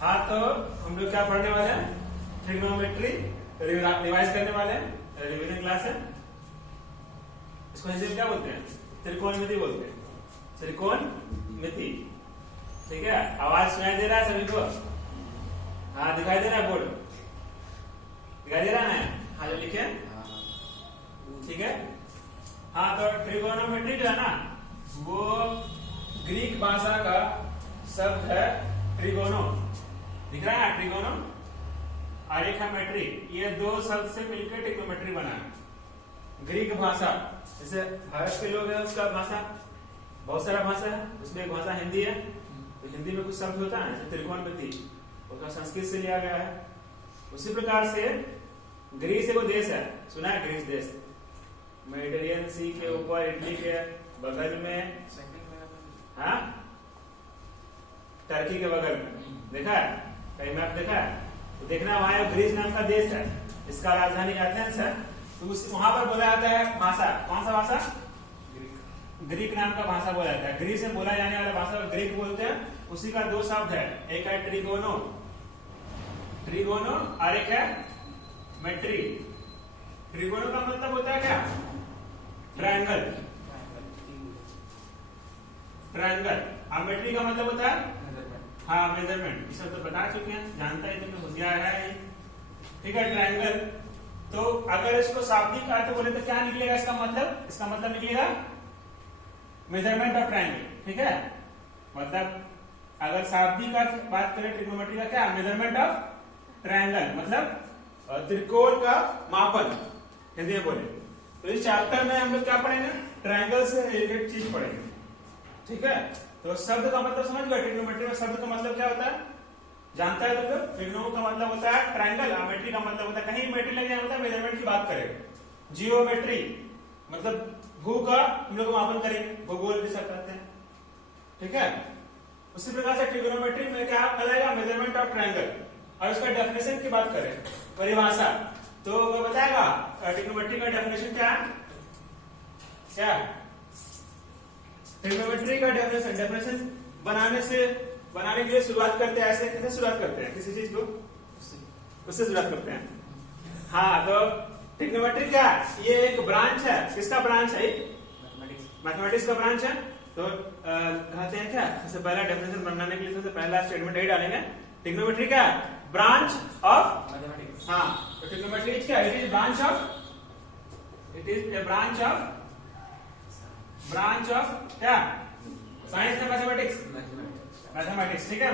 हाँ, तो हम लोग क्या पढ़ने वाले हैं? ट्रिग्नोमेट्री रिवाइज करने वाले हैं। रिवीजन क्लास है। इसको हिंदी में क्या बोलते हैं? त्रिकोणमिति बोलते हैं। त्रिकोणमिति, ठीक है। आवाज सुनाई दे रहा है सभी को? हाँ, दिखाई दे रहा है? बोर्ड दिखाई दे रहा है? हाँ, जो लिखे ठीक है। हाँ, तो ट्रिगोनोमेट्री जो है ना, वो ग्रीक भाषा का शब्द है ट्रिगोनो। दिख रहा है? ट्रिगोनो और एक है मेट्री। ये दो शब्द से मिलकर ट्रिग्नोमेट्री बना है। ग्रीक भाषा, जैसे भारत के लोग हैं, उसका भाषा बहुत सारा भाषा है, उसमें एक भाषा हिंदी है। तो हिंदी में कुछ शब्द होता है जैसे त्रिकोणमिति, उसका संस्कृत से लिया गया है। उसी प्रकार से ग्रीस एगो देश है, सुना है? ग्रीस देश मेडिटेरियन सी के ऊपर, इटली के बगल में, हाँ, टर्की के बगल में। देखा है? कहीं मैप देखा है? तो देखना, वहां ग्रीस नाम का देश है, इसका राजधानी एथेंस है। तो वहां पर बोला जाता है भाषा, कौन सा भाषा? ग्रीक नाम का भाषा बोला जाता है। ग्रीस में बोला जाने वाला भाषा ग्रीक बोलते हैं। उसी का दो शब्द है, एक है ट्रिगोनो और एक है मेट्री। ट्रिगोनो का मतलब होता है क्या? ट्रायंगल। और मेट्री का मतलब होता है, हाँ, मेजरमेंट। इसे तो बता चुके हैं, जानता है तो होशियार है, ठीक है। ट्रायंगल, तो अगर इसको शाब्दिक अर्थ बोले तो क्या निकलेगा इसका मतलब? इसका मतलब निकलेगा मेजरमेंट ऑफ ट्रायंगल, ठीक है। मतलब अगर शाब्दिक अर्थ बात करें ट्रिग्नोमेट्री का, क्या? मेजरमेंट ऑफ ट्रायंगल, मतलब त्रिकोण का मापन, हिंदी में बोले तो। इस चैप्टर में हम लोग क्या पढ़ेंगे? ट्रायंगल से रिलेटेड चीज पढ़ेंगे, ठीक है। तो शब्द का मतलब समझ गए? ट्रिग्नोमेट्री में शब्द का मतलब क्या होता है? जानता है तो? ट्रिग्नो का मतलब होता है ट्रायंगल, और मेट्री का मतलब होता है, कहीं मेट्री लग जाए मतलब मेजरमेंट की बात करें। जियोमेट्री मतलब भू का हम लोग मापन करेंगे, भूगोल भी सब कहते हैं, ठीक है। उसी प्रकार से ट्रिग्नोमेट्री में क्या कहलाएगा? Measurement of triangle. और उसका डेफिनेशन की बात करें, परिभाषा, तो वो बताएगा ट्रिग्नोमेट्री का डेफिनेशन क्या है? क्या ट्रिग्नोमेट्री का डेफिनेशन बनाने के लिए शुरुआत करते हैं। ऐसे कैसे शुरुआत करते हैं? किसी चीज को उससे शुरुआत करते हैं। हाँ, तो ट्रिग्नोमेट्री क्या? ये एक ब्रांच है। किसका ब्रांच है? मैथमेटिक्स का ब्रांच है। तो कहते हैं क्या, सबसे पहला डेफिनेशन बनाने के लिए सबसे पहला स्टेटमेंट यही डालेंगे, ट्रिग्नोमेट्री क्या? Branch of mathematics. हाँ, तो ट्रिग्नोमेट्री इज क्या? इट इज ब्रांच ऑफ क्या? साइंस में मैथमेटिक्स, ठीक है।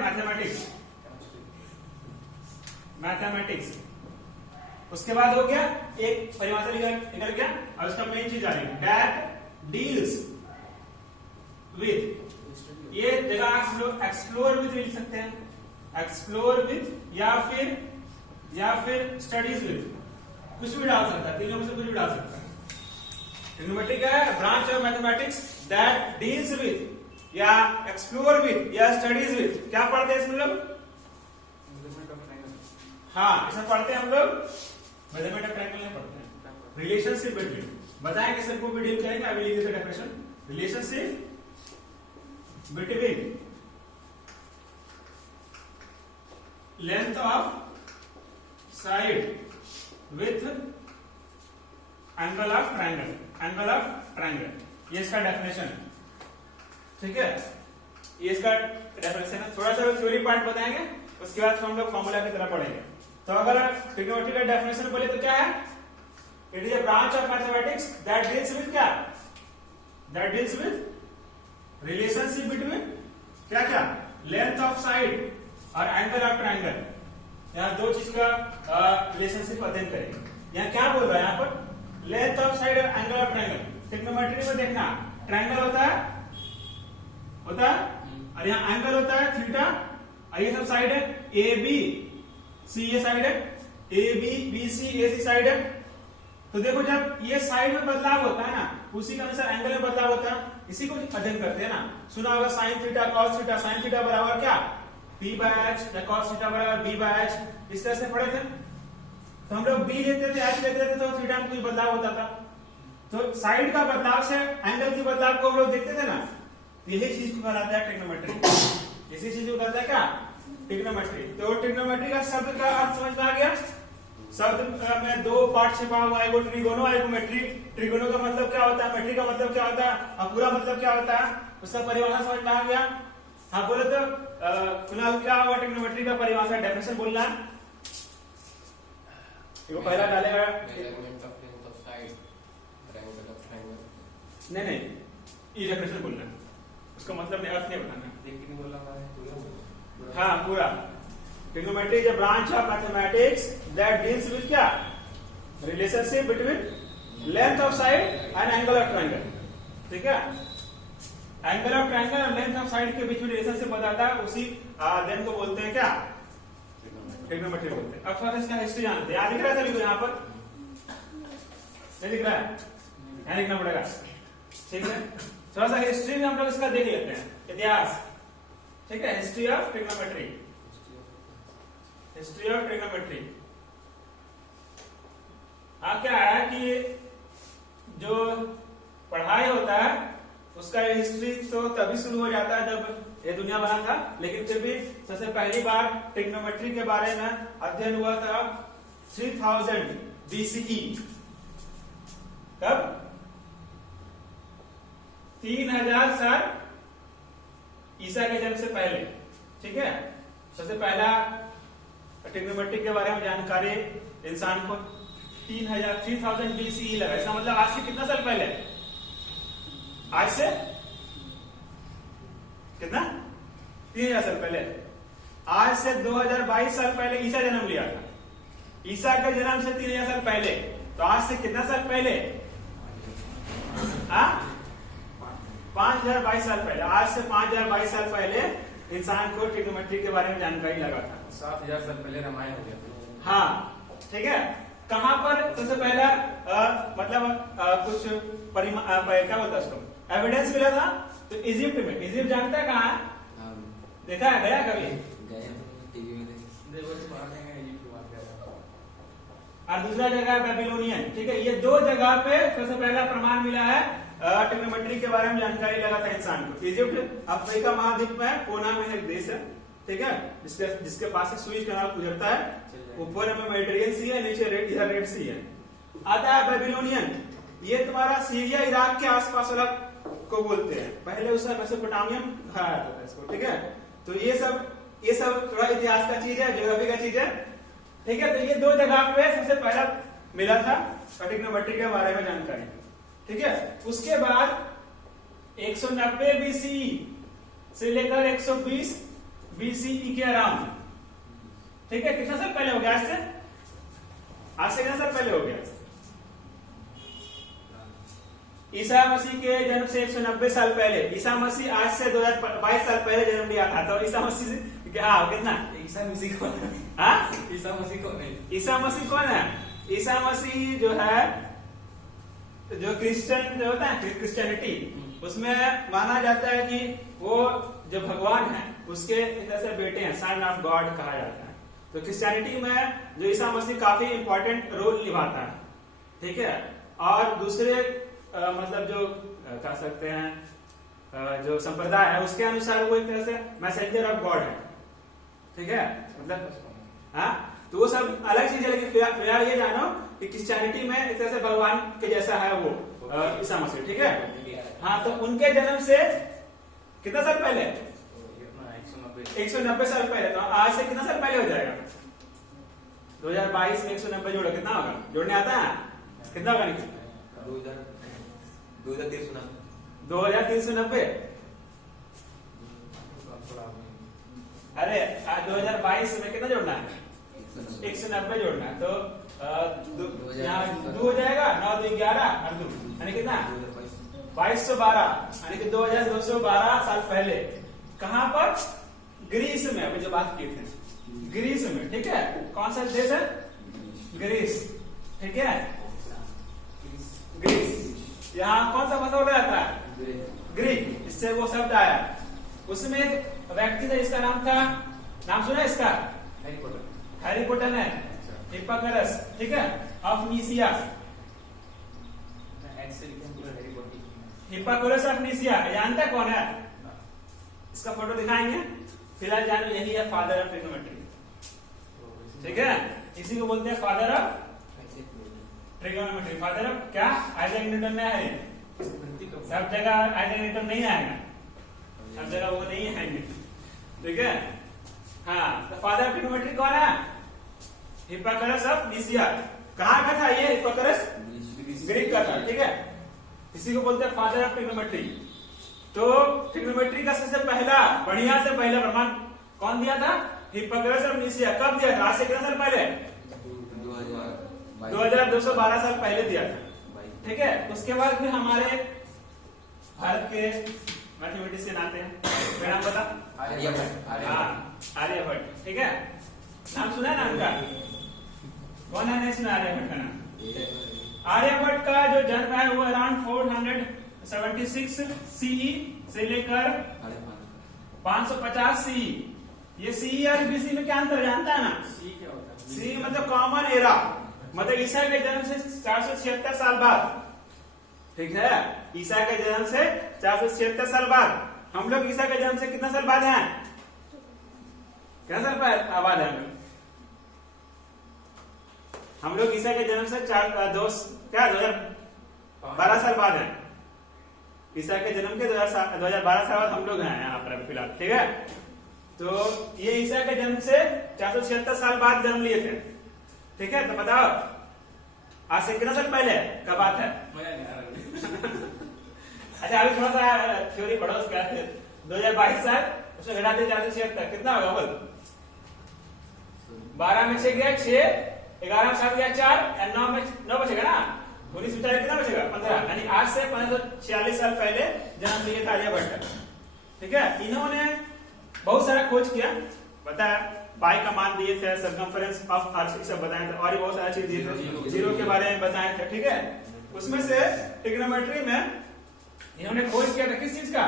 मैथमेटिक्स। उसके बाद हो गया एक परिभाषा निकल गया, और उसका मेन चीज आ रही है, दैट डील्स विद। ये जगह हम लोग एक्सप्लोर विद लिख सकते हैं, एक्सप्लोर विद या फिर स्टडीज विद, कुछ भी डाल सकता है, तीनों में से कुछ भी डाल सकता है। ट्रिग्नोमेट्री क्या है? Branch of mathematics that deals with, या एक्सप्लोर विद, या स्टडीज विद। क्या पढ़ते हैं इसमें लोग? हाँ, इसमें पढ़ते हैं हम लोग मेजरमेंट ऑफ ट्रायंगल नहीं पढ़ते हैं, रिलेशनशिप बिटवीन। बताएंगे सबको भी डील करेंगे। अभी लिख देते definition, relationship between length of side with angle of triangle. ये इसका डेफिनेशन है, ठीक है। ये इसका डेफिनेशन है। थोड़ा सा थ्योरी पार्ट बताएंगे, उसके बाद हम लोग फॉर्मूला की तरह पढ़ेंगे। तो अगर ट्रिग्नोमेट्री का डेफिनेशन बोले तो क्या है? It is a branch of mathematics that deals with क्या? That deals with relationship between क्या? लेंथ ऑफ साइड और एंगल ऑफ ट्रायंगल। यहाँ दो चीज का रिलेशनशिप अध्ययन करेंगे। यहाँ क्या बोल रहा है? यहाँ पर लेंथ ऑफ साइड और एंगल ऑफ ट्रायंगल। ट्रिग्नोमेट्री में देखना, ट्रायंगल होता है, और यहाँ एंगल होता है थीटा, और ये सब साइड है, ए बी सी, ये साइड है, A B B C, A C side है। तो देखो, जब ये साइड में बदलाव होता है ना, उसी के अनुसार एंगल में बदलाव होता है। इसी को अध्ययन करते हैं ना। सुना होगा sine theta cos theta. Sine theta बराबर क्या? पी बाय एच, या कॉस थीटा बराबर बी बाय एच। इस तरह से पढ़े थे। तो हम लोग बी लेते थे, एच लेते थे, तो थीटा में कुछ बदलाव होता था। तो साइड का बदलाव से एंगल की बदलाव को हम लोग देखते थे ना, यही चीज को कहलाता है ट्रिग्नोमेट्री। इसी चीज को कहता है क्या? ट्रिग्नोमेट्री। तो ट्रिग्नोमेट्री का शब्द का अर्थ समझ में आ गया। शब्द में दो पार्ट छिपा हुआ है, एक ट्रिगोनो एक मेट्री। ट्रिगोनो का मतलब क्या होता है, मेट्री का मतलब क्या होता है, और पूरा मतलब क्या होता है, उसका परिभाषा समझ में आ गया। हाँ बोले तो फिलहाल क्या होगा ट्रिग्नोमेट्री का परिभाषा, डेफिनेशन बोलना है। देखो पहला डालेगा नहीं ये डेफिनेशन बोलना है, उसका मतलब नहीं, अर्थ नहीं बताना। हाँ पूरा। Trigonometry is a branch of mathematics that deals with क्या, relationship between length of side and angle of triangle. ठीक है, एंगल ऑफ ट्रायंगल और लेंथ ऑफ साइड के बीच में रिलेशनशिप बताता है, उसी देन को बोलते हैं क्या, ट्रिग्नोमेट्री बोलते हैं। अब थोड़ा इसका हिस्ट्री जानते हैं। दिख रहा है सभी को यहाँ पर, नहीं दिख रहा है, यहाँ लिखना पड़ेगा। ठीक है, थोड़ा सा हिस्ट्री में हम लोग इसका देख लेते हैं, इतिहास। ठीक है, history of trigonometry, history of trigonometry. हाँ क्या है कि जो पढ़ाई होता है उसका हिस्ट्री तो तभी शुरू हो जाता है जब ये दुनिया बना था, लेकिन फिर भी सबसे पहली बार ट्रिग्नोमेट्री के बारे में अध्ययन हुआ था 3000 BCE। कब? 3000 साल ईसा के जन्म से पहले। ठीक है, सबसे पहला ट्रिग्नोमेट्री के बारे में जानकारी इंसान को 3000 BCE लगा। इसका मतलब आज से कितना साल पहले, आज से कितना, 3000 साल पहले। आज से 2022 साल पहले ईसा जन्म लिया था। ईसा के जन्म से 3000 साल पहले, तो आज से कितना साल पहले, 5022 साल पहले। आज से 5022 साल पहले इंसान को ट्रिग्नोमेट्री के बारे में जानकारी लगा था। 7000 साल पहले रामायण हो गया। हाँ ठीक है, कहां पर सबसे पहला मतलब कुछ क्या बोलता है उसको, एविडेंस मिला था, तो इजिप्ट में। इजिप्ट जानता है कहाँ है, देखा है, गया कभी? और दूसरा जगह बेबीलोनियन। ठीक है, ये दो जगह पे सबसे पहला प्रमाण मिला है ट्रिग्नोमेट्री के बारे में जानकारी लगा था इंसान को। इजिप्ट अफ्रीका महाद्वीप में कोना में एक देश है। ठीक है, जिसके पास से सुएज कैनाल गुजरता है, ऊपर में मेडिटेरियन सी है, नीचे इधर रेड सी है। आता है बेबीलोनियन, ये तुम्हारा सीरिया इराक के आसपास वाला को बोलते हैं। पहले उसका मेसोपोटामियम कहा जाता था इसको। ठीक है, तो ये सब थोड़ा इतिहास का चीज है, ज्योग्राफी का चीज है। ठीक है, तो ये दो जगह पे सबसे पहला मिला था ट्रिग्नोमेट्री के बारे में जानकारी। ठीक है, उसके बाद 190 BCE से लेकर 120 BCE के अराउंड। ठीक है, कितना साल पहले हो गया आज से कितना साल पहले हो गया? ईसा मसीह के जन्म से 190 साल पहले। ईसा मसीह आज से 2022 साल पहले जन्म लिया था। तो ईसा मसीह कितना, ईसा मसीह कौन है? हाँ, ईसा मसीह कौन है? ईसा मसीह कौन है? ईसा मसीह जो है, जो क्रिश्चियन जो होता है, क्रिश्चियनिटी, उसमें माना जाता है कि वो जो भगवान है उसके एक तरह से बेटे हैं, सन ऑफ गॉड कहा जाता है। तो क्रिश्चियनिटी में जो ईसा मसीह काफी इंपॉर्टेंट रोल निभाता है। ठीक है, और दूसरे मतलब जो कह सकते हैं जो संप्रदाय है उसके अनुसार वो एक तरह से मैसेंजर ऑफ गॉड है। ठीक है, मतलब हाँ, तो वो सब अलग चीज है, लेकिन फिलहाल ये जानो कि क्रिश्चियनिटी में एक तरह से भगवान के जैसा है वो ईसा मसीह। ठीक है, हाँ, तो उनके जन्म से कितना साल पहले, 190 साल पहले। तो आज से कितना साल पहले हो जाएगा? 2022 में 190 जोड़ो, कितना होगा? जोड़ने आता है कितना होगा? 2390। अरे 2022 में कितना जोड़ना है? 190 जोड़ना है। तो यहाँ 2 हो जाएगा, 9 2 11 और 2 यानी कितना, 2212 यानी कि 2212 साल पहले। कहां पर? ग्रीस में। अभी जो बात की थे, ग्रीस में। ठीक है, कौन सा देश है? ग्रीस। ठीक है, ग्रीस। यहाँ कौन सा भाषा बोला जाता है? ग्रीक, इससे वो शब्द आया। उसमें एक व्यक्ति था जिसका नाम था, नाम सुना इसका? हैरी पॉटर है, हिप्पाकरस। ठीक है, ऑफ नीसिया, हिप्पाकरस ऑफ नीसिया। जानता कौन है? इसका फोटो दिखाएंगे। फिलहाल जानो यही है फादर ऑफ ट्रिग्नोमेट्री। ठीक है, इसी को बोलते हैं father of trigonometry. Father of क्या? आइजैक न्यूटन में है, सब जगह आइजैक न्यूटन नहीं आएगा, सब जगह वो नहीं आएंगे। ठीक है, हाँ, तो फादर ऑफ ट्रिग्नोमेट्री कौन है? हिप्पाक्रटस ऑफ निसिया। कहाँ का था ये हिप्पाक्रटस? ग्रीक का था। ठीक है, इसी को बोलते हैं फादर ऑफ ट्रिग्नोमेट्री। तो ट्रिग्नोमेट्री का सबसे पहला, बढ़िया से पहला प्रमाण कौन दिया था? हिप्पाक्रटस ऑफ निसिया। कब दिया था? आज से कितना साल पहले? 2212 साल पहले दिया था। ठीक है, उसके बाद फिर हमारे भारत के मैथमेटिशियन आते हैं, मेरा नाम बता? आर्यभट्ट। ठीक है, नाम सुना है ना उनका? कौन है नहीं सुना आर्यभट्ट का नाम? आर्यभट्ट का जो जन्म है वो अराउंड 476 सीई से लेकर 550 सीई। ये सीई और बीसी में क्या अंतर जानता है ना? सी क्या होता है? सी मतलब कॉमन एरा, मतलब ईसा के जन्म से 476 साल बाद। ठीक है, ईसा के जन्म से 476 साल बाद। हम लोग ईसा के जन्म से कितना साल बाद हैं? कितना साल बाद है हम लोग? ईसा के जन्म से 2012 साल बाद है। ईसा के जन्म के 2012 साल बाद हम लोग हैं यहाँ पर फिलहाल। ठीक है, तो ये ईसा के जन्म से 476 साल बाद जन्म लिए थे। ठीक है, तो बताओ आज से कितना साल पहले का बात है? अच्छा, अभी थोड़ा सा थ्योरी पढ़ो उसका। 2022 साल उसमें घटा दे 476, कितना होगा बोल? 12 में से गया 6, 11 में 7 गया 4, 9 में 9 बचेगा ना, 19 में कितना बचेगा? 15। यानी आज से 546 साल पहले जन्म लिए था आर्यभट्ट। ठीक है, इन्होंने बहुत सारा खोज किया, बताया, पाई का मान दिए थे, सर्कमफरेंस ऑफ अर्थ सब बताए थे, और भी बहुत सारी चीज दिए थे, जीरो के बारे में बताए थे। ठीक है, उसमें से ट्रिग्नोमेट्री में इन्होंने खोज किया था किस चीज का?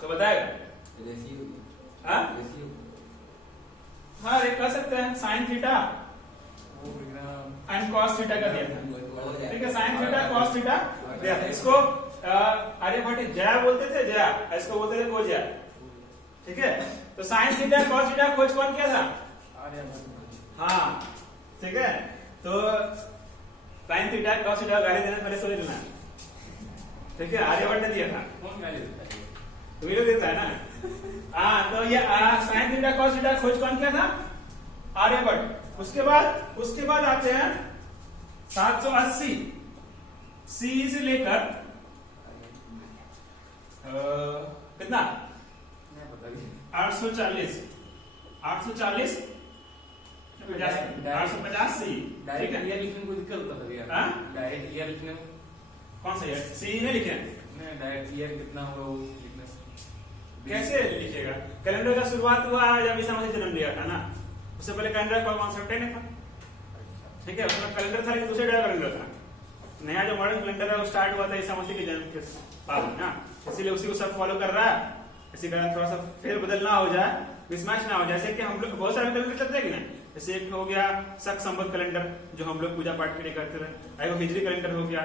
तो बताएगा? हाँ, एक कह सकते हैं sine theta and cos theta का दिया था। ठीक है, साइन थीटा कॉस थीटा दिया था। इसको आर्यभट्ट जया बोलते थे, जया, इसको बोलते थे खोजिया। ठीक है, तो साइन थीटा कॉस थीटा खोज कौन किया था? हाँ, ठीक है, तो साइन थीटा कॉस थीटा गाली देने पहले सोच लेना। ठीक है, आर्यभट्ट ने दिया था। कौन गाली देता है? तू ही देता है ना। हाँ, तो ये साइन थीटा कॉस थीटा खोज कौन किया था? आर्यभट्ट। उसके बाद आते हैं 780 सी से लेकर कितना? 840 850 सी। डायरेक्ट ईयर लिखने में कोई दिक्कत होता था क्या? डायरेक्ट ईयर लिखने में कौन सा ईयर? सी नहीं लिखे? नहीं, डायरेक्ट ईयर कितना होगा वो लिखने में कैसे लिखेगा? कैलेंडर का शुरुआत हुआ जब ईसा मसीह जन्म लिया था ना, उससे पहले कैलेंडर का कॉन्सेप्ट ही नहीं था। ठीक है, उसमें कैलेंडर था लेकिन दूसरे टाइप का कैलेंडर था। नया जो मॉडर्न कैलेंडर है वो स्टार्ट हुआ था ईसा मसीह के जन्म के बाद ना, इसीलिए उसी को सब फॉलो कर रहा है। इसी कारण थोड़ा सा फेर बदल ना हो जाए, मिसमैच ना हो जाए। जैसे कि हम लोग बहुत सारे कैलेंडर चलते हैं कि नहीं, जैसे एक हो गया शक संबत कैलेंडर जो हम लोग पूजा पाठ के लिए करते रहे, एक हिजरी कैलेंडर हो गया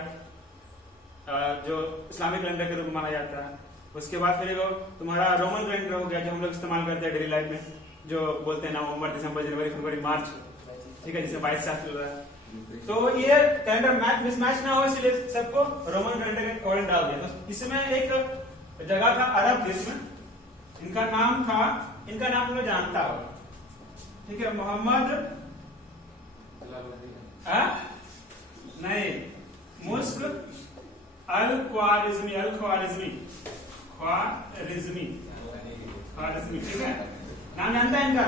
जो इस्लामिक कैलेंडर के रूप में माना जाता है। उसके बाद फिर तुम्हारा रोमन कैलेंडर हो गया जो हम लोग इस्तेमाल करते हैं डेली लाइफ में, जो बोलते हैं नवंबर दिसंबर जनवरी फरवरी मार्च। ठीक है, जिसमें 22 साल चल रहा है। तो ये कैलेंडर मैच मिसमैच ना हो इसलिए सबको रोमन कैलेंडर के अकॉर्डिंग डाल दिया। तो इसमें एक जगह था अरब देश में, इनका नाम तुम लोग जानता हो। ठीक है, मोहम्मद नहीं, मुस्क अल ख्वारिज़मी। ठीक है, नाम जानता है इनका?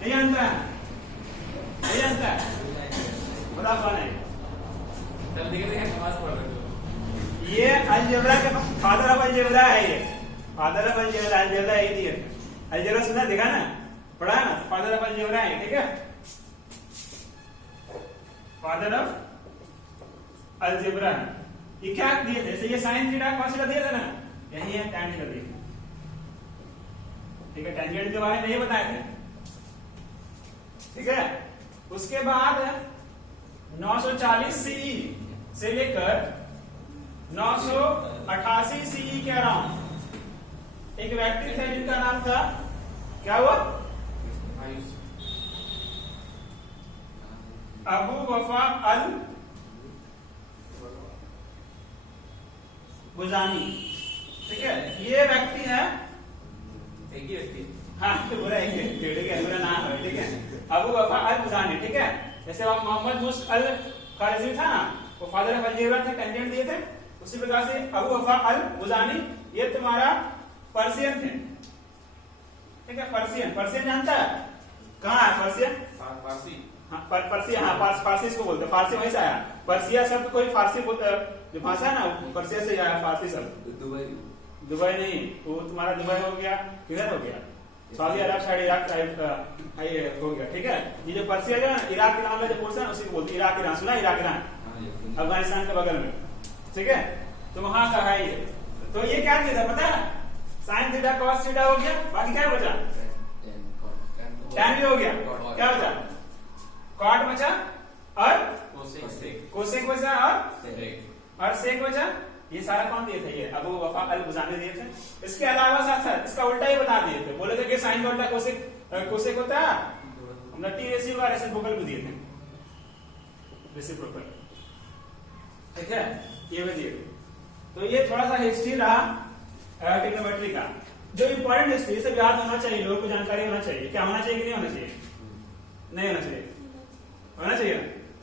नहीं जानता है? बता कौन है? चल देखे थे नमाज पढ़ रहे थे। ये अलजेब्रा के फादर ऑफ अलजेब्रा है। ये फादर ऑफ अलजेब्रा है ये। अलजेब्रा सुना, देखा ना, पढ़ा ना? फादर ऑफ अलजेब्रा है। ठीक है, फादर ऑफ अलजेब्रा। ये क्या दिए थे? ये साइन थीटा कॉस थीटा दिया था ना, यही है tan थीटा दिया। ठीक है, टेंजेंट के बारे में ये बताए थे। ठीक है, उसके बाद 940 सीई से लेकर 88 सीई के अराउंड एक व्यक्ति थे जिनका नाम था, क्या हुआ, अबू वफा अल गुजानी। ठीक है, ये व्यक्ति है, एक ही व्यक्ति, हाँ पूरा एक पूरा नाम है। ठीक है, अबू वफा अल गुजानी। ठीक है, जैसे वह मोहम्मद मुश्क अल खारिजी था ना, वो फादर ऑफ अलजेब्रा थे, कंटेंट दिए थे, उसी प्रकार से अबू वफा अल गुजानी ये तुम्हारा पर्सियन थे। ठीक है, पर्सियन, पर्सियन जानता है कहाँ है पर्सियन? फारसी, हाँ पर्सिया, हाँ फारसी इसको बोलते हैं, फारसी वहीं से आया। पर्सिया शब्द कोई फारसी जो भाषा है ना, पर्सिया से आया फारसी शब्द। दुबई, दुबई नहीं, वो तुम्हारा दुबई हो गया, किधर हो गया, सऊदी अरब साइड, इराक साइड हो गया। ठीक है, ये जो पर्सिया जो है इराक ईरान वाला जो पोर्शन है उसी को बोलते हैं इराक ईरान। सुना इराक ईरान, अफगानिस्तान के बगल में। ठीक है, तो वहां का है ये। तो ये क्या किया था पता है, साइन थीटा कॉस थीटा हो गया, बाकी क्या बचा, टैन भी हो गया, क्या बचा, कॉट बचा और कोसेक बचा और सेक बचा। ये सारा कौन दिए थे, ये अबू वफा अल गुजानी दिए थे। इसके अलावा साथ साथ इसका उल्टा ही बता दिए थे, बोले थे कि साइन का उल्टा कोसेक होता है, हमने टी रेसिप्रोकल भी दिए थे, रेसिप्रोकल। ठीक है, ये भी दिए थे। तो ये थोड़ा सा हिस्ट्री रहा ट्रिग्नोमेट्री का, जो इंपॉर्टेंट हिस्ट्री से याद होना चाहिए, लोगों को जानकारी होना चाहिए। क्या होना चाहिए कि नहीं होना चाहिए, नहीं होना चाहिए, होना चाहिए।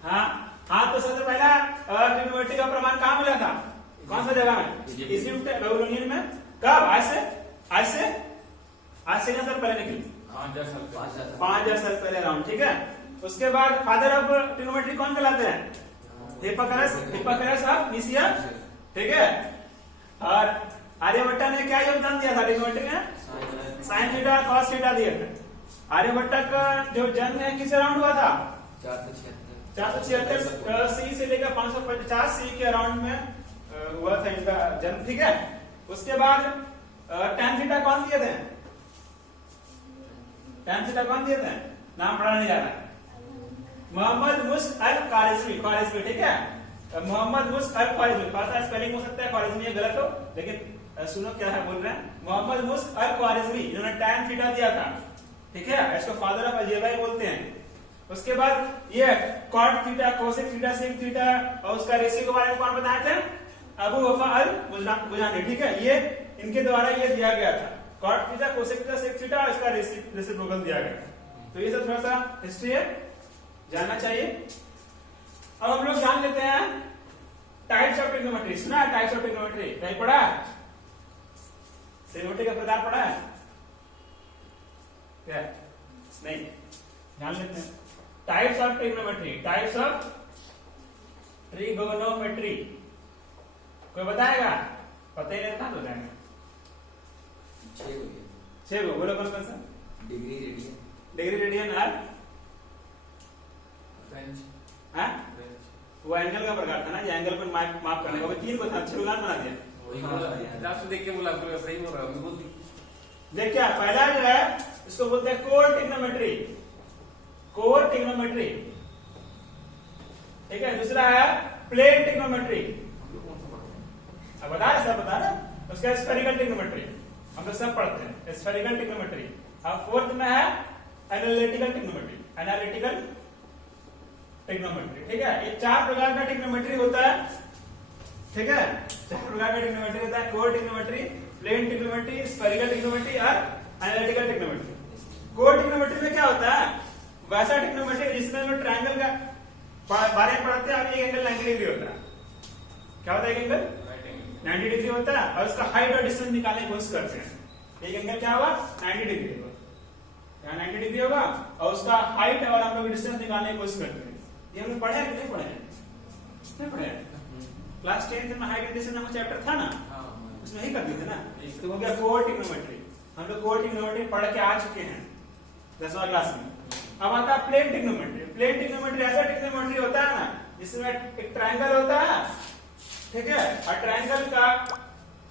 हाँ तो सबसे पहला ट्रिग्नोमेट्री का प्रमाण कहाँ मिला था, कौन सा जगह में, इजिप्ट बेबीलोनियन में। कब, आज से कितना साल पहले निकली, 5000 साल पहले अराउंड। ठीक है, उसके बाद फादर ऑफ ट्रिग्नोमेट्री कौन कहलाते हैं, हिप्पाक्रस ऑफ मिसिया। ठीक है, और आर्यभट्टा ने क्या योगदान दिया था ट्रिग्नोमेट्री में, साइन थीटा कॉस थीटा दिए थे। आर्यभट्टा का जो जन्म है किस अराउंड हुआ था, 476 सी से लेकर 550 सी के अराउंड में हुआ था इनका जन्म। ठीक है, उसके बाद टैन थीटा कौन दिए थे, टैन थीटा कौन दिए थे, नाम पढ़ा नहीं जा रहा है, मोहम्मद मुश्क अल ख्वारिज़मी। ठीक है, मोहम्मद मुश्क अल ख्वारिज़मी, पता स्पेलिंग हो सकता है ख्वारिज़मी ये गलत हो, लेकिन सुनो क्या है बोल रहे हैं, मोहम्मद मुश्क अल ख्वारिज़मी, इन्होंने टैन थीटा दिया था। ठीक है, इसको फादर ऑफ अलजेब्रा बोलते हैं। उसके बाद ये cot theta cosec theta sec theta और उसका रेशियो के बारे में कौन बताए थे, अबू वफा अल गुजानी। ठीक है, ये इनके द्वारा ये दिया गया था, cot theta cosec theta sec theta और इसका रेसिप्रोकल दिया गया था। तो ये सब थोड़ा सा हिस्ट्री है, जानना चाहिए। अब हम लोग जान लेते हैं टाइप्स ऑफ ट्रिग्नोमेट्री। सुना है टाइप्स ऑफ ट्रिग्नोमेट्री, कहीं पढ़ा है, ट्रिग्नोमेट्री का प्रकार पढ़ा है क्या, नहीं, जान लेते हैं types of trigonometry. Types of trigonometry कोई बताएगा, पता ही नहीं था तो जाएंगे, 6 गो बोलो कौन कौन सा, डिग्री रेडियन और वो एंगल का प्रकार था ना, ये एंगल पर माप करने का, 3 को था, 6 उदाहरण बना दिया। देख के बोला सही बोल रहा हूँ। देख क्या पहला जो है इसको बोलते हैं कोर ट्रिग्नोमेट्री, कोर ट्रिग्नोमेट्री। ठीक है, दूसरा है प्लेन ट्रिग्नोमेट्री, अब बता रहे सब बता रहे। उसका स्फेरिकल ट्रिग्नोमेट्री हम लोग सब पढ़ते हैं, स्फेरिकल ट्रिग्नोमेट्री। अब फोर्थ में है एनालिटिकल ट्रिग्नोमेट्री, एनालिटिकल ट्रिग्नोमेट्री। ठीक है, ये 4 प्रकार का ट्रिग्नोमेट्री होता है। ठीक है, 4 प्रकार का ट्रिग्नोमेट्री होता है, core trigonometry, plane trigonometry, spherical trigonometry और एनालिटिकल ट्रिग्नोमेट्री। कोर ट्रिग्नोमेट्री में क्या होता है, वैसा ट्रिग्नोमेट्री जिसमें हम ट्रायंगल का बारे में पढ़ते हैं। अब एक एंगल 90 डिग्री होता है, क्या होता है, एक एंगल 90 डिग्री होता है और उसका हाइट और डिस्टेंस निकालने की कोशिश करते हैं। एक एंगल क्या होगा, 90 डिग्री होगा, यहाँ 90 डिग्री होगा और उसका हाइट और हम लोग डिस्टेंस निकालने की कोशिश करते हैं। ये हम लोग पढ़े कि नहीं पढ़े, नहीं पढ़े, क्लास 10 में हाइट एंड डिस्टेंस नामक चैप्टर था ना, उसमें ही कर दिए थे ना। तो हो गया कोर ट्रिग्नोमेट्री, हम लोग कोर ट्रिग्नोमेट्री पढ़ के आ चुके हैं 10वां क्लास में। अब आता है प्लेन ट्रिग्नोमेट्री। प्लेन ट्रिग्नोमेट्री ऐसा ट्रिग्नोमेट्री होता है ना जिसमें एक ट्रायंगल होता है, ठीक है, और ट्रायंगल का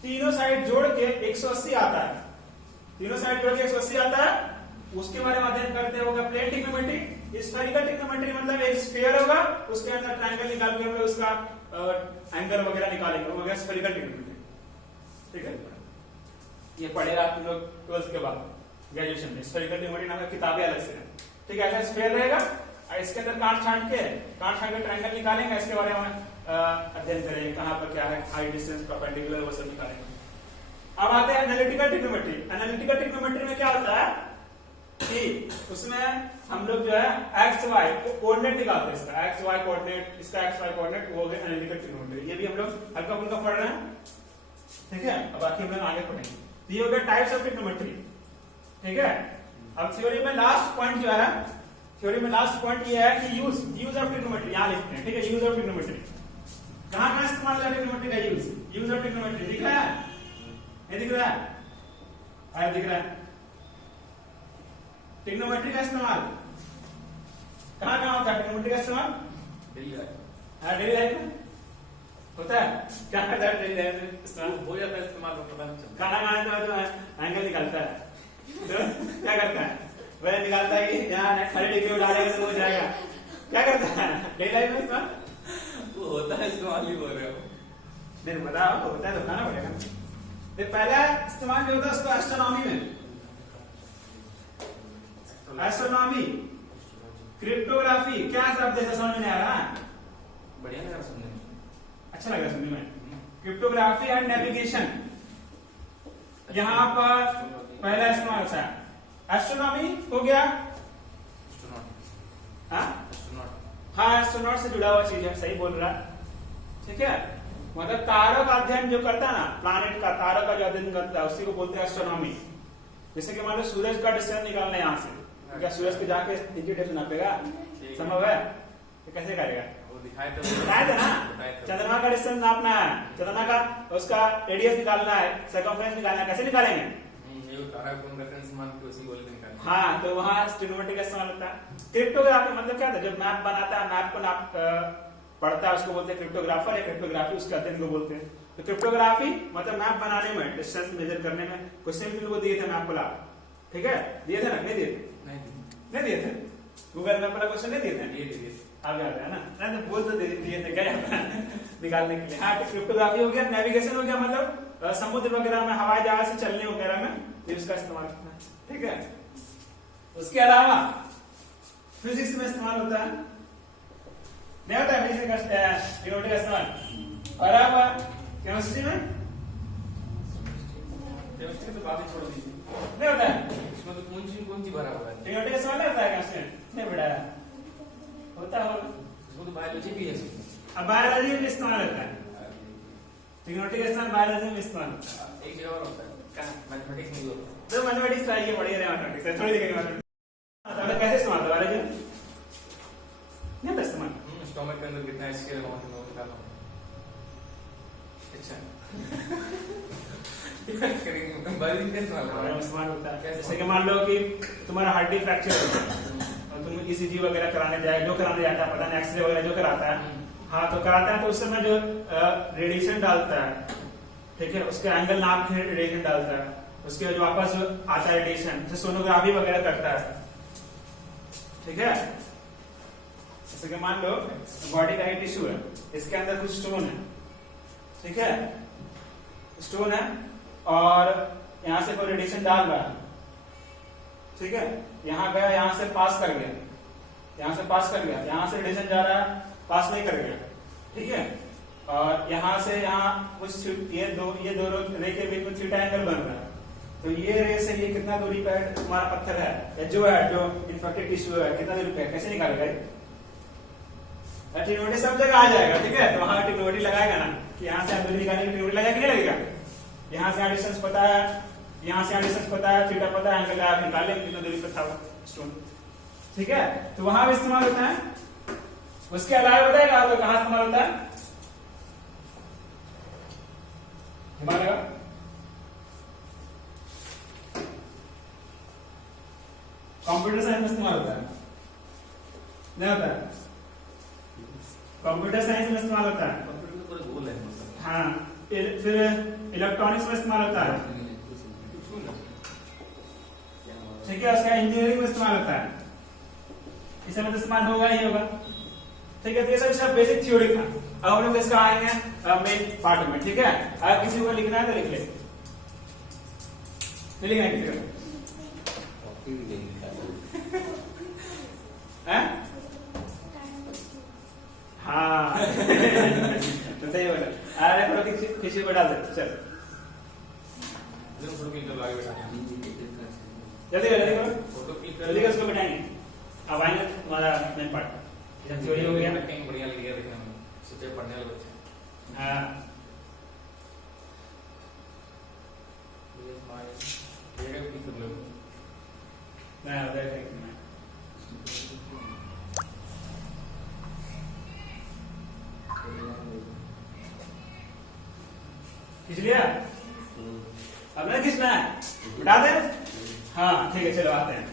तीनों साइड जोड़ के 180 आता है, तीनों साइड जोड़ के 180 आता है, उसके बारे में अध्ययन करते होगा प्लेन ट्रिग्नोमेट्री। स्फेरिकल ट्रिग्नोमेट्री मतलब एक स्फीयर होगा, उसके अंदर ट्रायंगल निकाल के हम लोग उसका एंगल वगैरह निकालेंगे, वो हो गया स्फेरिकल ट्रिग्नोमेट्री। ठीक है, ये पढ़ेगा आप लोग 12th के बाद ग्रेजुएशन में। स्फेरिकल ट्रिग्नोमेट्री नाम की किताबें अलग से हैं, ठीक है। ऐसा स्फेयर रहेगा, इसके अंदर काट छांट के ट्रायंगल निकालेंगे, इसके बारे में अध्ययन करेंगे, कहाँ पर क्या है, हाइट, डिस्टेंस, परपेंडिकुलर, वो सब निकालेंगे। अब आते हैं एनालिटिकल ट्रिग्नोमेट्री। एनालिटिकल ट्रिग्नोमेट्री में क्या होता है कि उसमें हम लोग जो है एक्स वाई कोऑर्डिनेट निकालते हैं, इसका एक्स वाई कोऑर्डिनेट, इसका एक्स वाई कोऑर्डिनेट, वो है एनालिटिकल ट्रिग्नोमेट्री। ये भी हम लोग हल्का फुल्का पढ़ रहे हैं, ठीक है। अब बाकी हम लोग आगे पढ़ेंगे। तो ये हो गया टाइप्स ऑफ ट्रिग्नोमेट्री, ठीक है। अब थ्योरी में लास्ट पॉइंट जो है, थ्योरी में लास्ट पॉइंट ये है कि यूज ऑफ ट्रिग्नोमेट्री यहां लिखते हैं, ठीक है। यूज ऑफ ट्रिग्नोमेट्री कहां कहां इस्तेमाल होता है ट्रिग्नोमेट्री का यूज ऑफ ट्रिग्नोमेट्री दिख रहा है, नहीं दिख रहा है? हाँ दिख रहा है। ट्रिग्नोमेट्री का इस्तेमाल कहां कहां होता है? ट्रिग्नोमेट्री का इस्तेमाल डेली लाइफ में होता है। क्या करता है डेली लाइफ में? इस्तेमाल हो जाता है, इस्तेमाल पता नहीं चलता। खाना खाने के बाद जो एंगल निकालता है तो क्या करता है? वह निकालता है कि यहाँ खाली डिग्री में डालेगा तो हो जाएगा। क्या करता है डेली लाइफ में इस्तेमाल? वो होता है, इस्तेमाल ही बोल रहे हो। नहीं बताओ, होता है तो खाना पड़ेगा। पहला इस्तेमाल जो होता है उसको एस्ट्रोनॉमी में, एस्ट्रोनॉमी, क्रिप्टोग्राफी। क्या शब्द है, समझ में नहीं आ रहा? बढ़िया लगा सुनने में, अच्छा लगा सुनने में। क्रिप्टोग्राफी एंड नेविगेशन यहाँ पर पहला इस्तेमाल होता है। एस्ट्रोनॉमी हो गया, हाँ एस्ट्रोनॉट से जुड़ा हुआ चीज है, सही बोल रहा, ठीक है। मतलब तारों का अध्ययन जो करता है ना, प्लैनेट का, तारों का जो अध्ययन करता है उसी को बोलते हैं एस्ट्रोनॉमी। जैसे कि मान लो सूरज का डिस्टेंस निकालना है यहाँ से, क्या सूरज को जाके इंडिकेटर नापेगा? संभव है? तो कैसे करेगा? वो दिखाए तो ना। चंद्रमा का डिस्टेंस नापना है, चंद्रमा का उसका रेडियस निकालना है, सर्कमफ्रेंस निकालना है, कैसे निकालेंगे? ये तारा को रेफरेंस मान के उसी गोले निकालेंगे। हाँ, तो वहाँ ट्रिग्नोमेट्री का इस्तेमाल होता है। क्रिप्टोग्राफी मतलब क्या था? जब मैप बनाता है, मैप को नाप पढ़ता है, उसको बोलते हैं क्रिप्टोग्राफर, या क्रिप्टोग्राफी उसके अध्ययन को बोलते हैं। तो क्रिप्टोग्राफी मतलब मैप बनाने में, डिस्टेंस मेजर करने में। क्वेश्चन भी लोगों दिए थे मैप वाला, ठीक है, दिए थे ना? नहीं दिए थे? नहीं दिए थे। गूगल मैप वाला क्वेश्चन नहीं दिए थे? आप याद है ना? नहीं तो बोल तो दिए थे क्या निकालने के लिए। हाँ, तो क्रिप्टोग्राफी हो गया। नेविगेशन हो गया, मतलब समुद्र वगैरह में हवाई जहाज से चलने वगैरह में उसका इस्तेमाल करना है, ठीक है। उसके अलावा फिजिक्स में इस्तेमाल होता है, नहीं होता है फिजिक्स का ट्रिग्नोमेट्री का इस्तेमाल। और अब केमिस्ट्री में, केमिस्ट्री तो बात ही छोड़ दीजिए, नहीं होता है। इसमें तो कौन सी भरा हुआ है? ट्रिग्नोमेट्री का इस्तेमाल नहीं होता है केमिस्ट्री में, नहीं बेटा होता होगा। इसमें तो बायोलॉजी भी है। अब बायोलॉजी में इस्तेमाल होता है, ट्रिग्नोमेट्री का इस्तेमाल बायोलॉजी में इस्तेमाल होता है। एक जगह और होता है, क्या मैथमेटिक्स में भी होता है। तो मैथमेटिक्स आइए, बढ़िया रहे मैथमेटिक्स, थोड़ी देखेंगे मैथमेटिक्स कैसे इस्तेमाल होता है बायोलॉजी नहीं होता इस्तेमाल। स्टोमक के अंदर कितना स्केल अमाउंट में निकालना। अच्छा बायोलॉजी का इस्तेमाल होता है। जैसे कि मान लो कि तुम्हारा हड्डी फ्रैक्चर हो गया और तुम ईसीजी वगैरह कराने जाए, जो कराने जाता है पता नहीं, एक्सरे वगैरह जो कराता है, हाँ तो कराता है, तो उस समय जो रेडिएशन डालता है, ठीक है, उसके एंगल नाप के रेडिएशन डालता है, उसके जो वापस आता है रेडिएशन, जैसे सोनोग्राफी वगैरह करता है, ठीक है। जैसे कि मान लो बॉडी का एक टिश्यू है, इसके अंदर कुछ स्टोन है, ठीक है, स्टोन है और यहां से कोई रेडिएशन डाल रहा है, ठीक है, यहां गया, यहां से पास कर गया, यहां से पास कर गया, यहां से रेडिएशन जा रहा है, पास नहीं कर गया, ठीक है, और यहां से यहां कुछ ये दो रे के बीच में थीटा एंगल बन रहा है, तो ये रे से ये कितना दूरी पे तुम्हारा पत्थर है, या जो इन्फेक्टेड टिश्यू है कितना दूरी पे, कैसे निकालेगा? ट्रिग्नोमेट्री सब जगह आ जाएगा, ठीक है। तो वहां ट्रिग्नोमेट्री लगाएगा ना कि यहाँ से आप दूरी निकालने की ट्रिग्नोमेट्री लगा कि नहीं लगेगा? यहाँ से डिस्टेंस पता है, यहाँ से डिस्टेंस पता है, थीटा पता है, एंगल आप निकाल लेंगे कितना दूरी पे था स्टोन, ठीक है। तो वहां भी इस्तेमाल होता है। उसके अलावा बताएगा आपको कहां इस्तेमाल होता है? हिमालय कंप्यूटर साइंस में इस्तेमाल होता है, नहीं होता है? कंप्यूटर साइंस में इस्तेमाल होता है, कंप्यूटर तो पूरा गोल है मतलब। हाँ। फिर इलेक्ट्रॉनिक्स में इस्तेमाल होता है, ठीक है। उसका इंजीनियरिंग में इस्तेमाल होता है, इस समय तो इस्तेमाल होगा ही होगा, ठीक है। तो ये सब बेसिक थ्योरी था। अब हम लोग इसका आएंगे मेन पार्ट में, ठीक है। अगर किसी को लिखना है तो लिख ले। फीलिंग है किसी को? हैं? हाँ तो सही बोला। अरे थोड़ा किसी को डाल दे चल फोटो क्लिक कर आगे बैठा जल्दी करो जल्दी करो फोटो क्लिक जल्दी कर उसको बैठाएंगे। अब आएंगे तुम्हारा मेन पार्ट जब थ्योरी हो गया कहीं बढ़िया लग गया देखने में सोचे पढ़ने वाले बच्चे हाँ ये क्लिक कर लो ना उधर देखना खींच लिया अब नहीं खींचना है बता दे हाँ ठीक है चलो आते हैं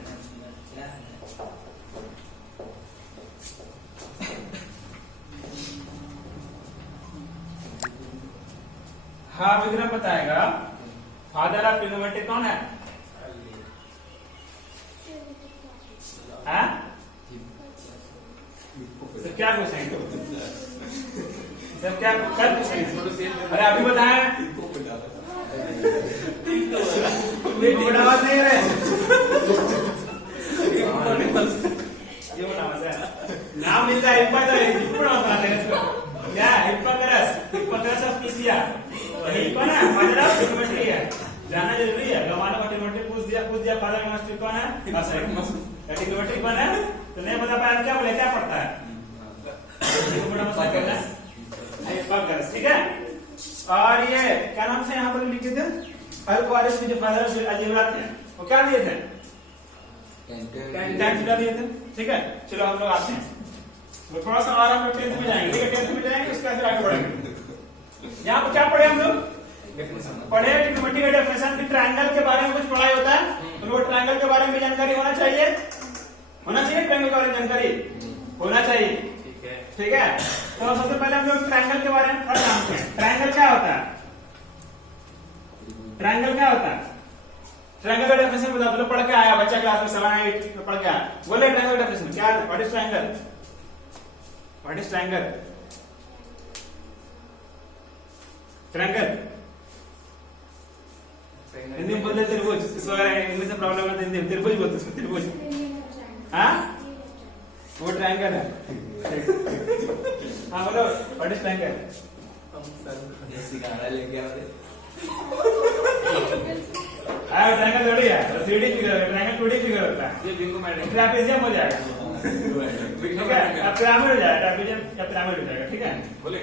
हाँ विक्रम बताएगा फादर ऑफ ट्रिग्नोमेट्री कौन है? हाँ? सर क्या पूछेंगे सर क्या पूछेंगे अरे अभी बताया नहीं है ये नाम मिलता है क्या हिप्पोकरस ऑफ पिसिया यही कौन है फादर ऑफ ट्रिग्नोमेट्री है जानना जरूरी है गवाना का ट्रिग्नोमेट्री पूछ दिया फादर ऑफ कौन है ट्रिग्नोमेट्री कौन है तो नहीं बता पाया क्या बोले क्या पढ़ता है हिप्पोकरस ठीक है और ये क्या नाम से यहाँ पर लिखे थे अल्कोरिस के जो फादर अलजेब्रा थे वो क्या दिए थे tan थीटा दिए थे ठीक है चलो हम लोग आते हैं वो थोड़ा सा और हम लोग 10th में जाएंगे 10th में जाएंगे उसके बाद आगे बढ़ेंगे यहाँ पर क्या पढ़े हम लोग पढ़े ट्रिग्नोमेट्री का डेफिनेशन कि ट्रायंगल के बारे में कुछ पढ़ाई होता है तो वो ट्रायंगल के बारे में जानकारी होना चाहिए ट्रायंगल के बारे में जानकारी होना चाहिए ठीक है तो सबसे पहले हम लोग ट्रायंगल के बारे में थोड़ा जानते हैं ट्रायंगल क्या होता है ट्रायंगल का डेफिनेशन बता दो पढ़ के आया बच्चा क्लास में 7 8 में पढ़ के आया बोले ट्रायंगल डेफिनेशन क्या है what is triangle triangle Hindi में बोलते त्रिभुज इस वगैरह इंग्लिश में प्रॉब्लम है हिंदी में त्रिभुज बोलते हैं त्रिभुज हाँ वो ट्रायंगल है हाँ बोलो व्हाट इज ट्रायंगल ट्रायंगल थोड़ी है 3D figure triangle 2D figure होता है ये बिंगो मैडम ट्रापेजियम हो जाएगा ठीक है अब पिरामिड हो जाएगा ट्रापेजियम या पिरामिड हो जाएगा ठीक है बोले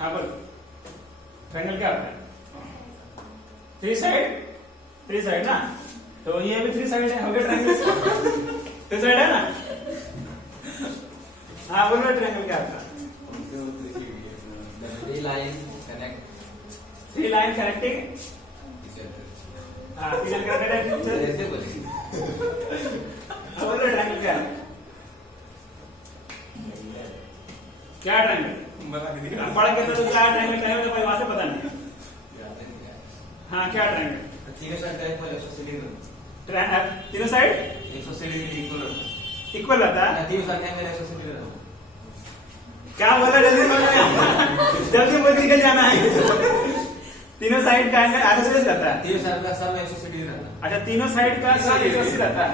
हाँ बोलो ट्रायंगल क्या होता है 3 साइड ना तो ये भी 3 साइड है हो गया ट्रायंगल 3 साइड है ना हाँ बोलो ट्रायंगल क्या होता है 3 लाइन कनेक्टिंग हाँ फिगर कनेक्टेड ऐसे बोले बोलो ट्रायंगल क्या है क्या ट्रायंगल पढ़ के तो क्या ट्रायंगल तो वहां से पता नहीं हाँ क्या ट्रायंगल तीनों साइड 180 डिग्री इक्वल रहता है क्या बोला जल्दी मुझे निकल जाना है तीनों साइड का एंगल आगे से रहता है अच्छा तीनों साइड का 180 रहता है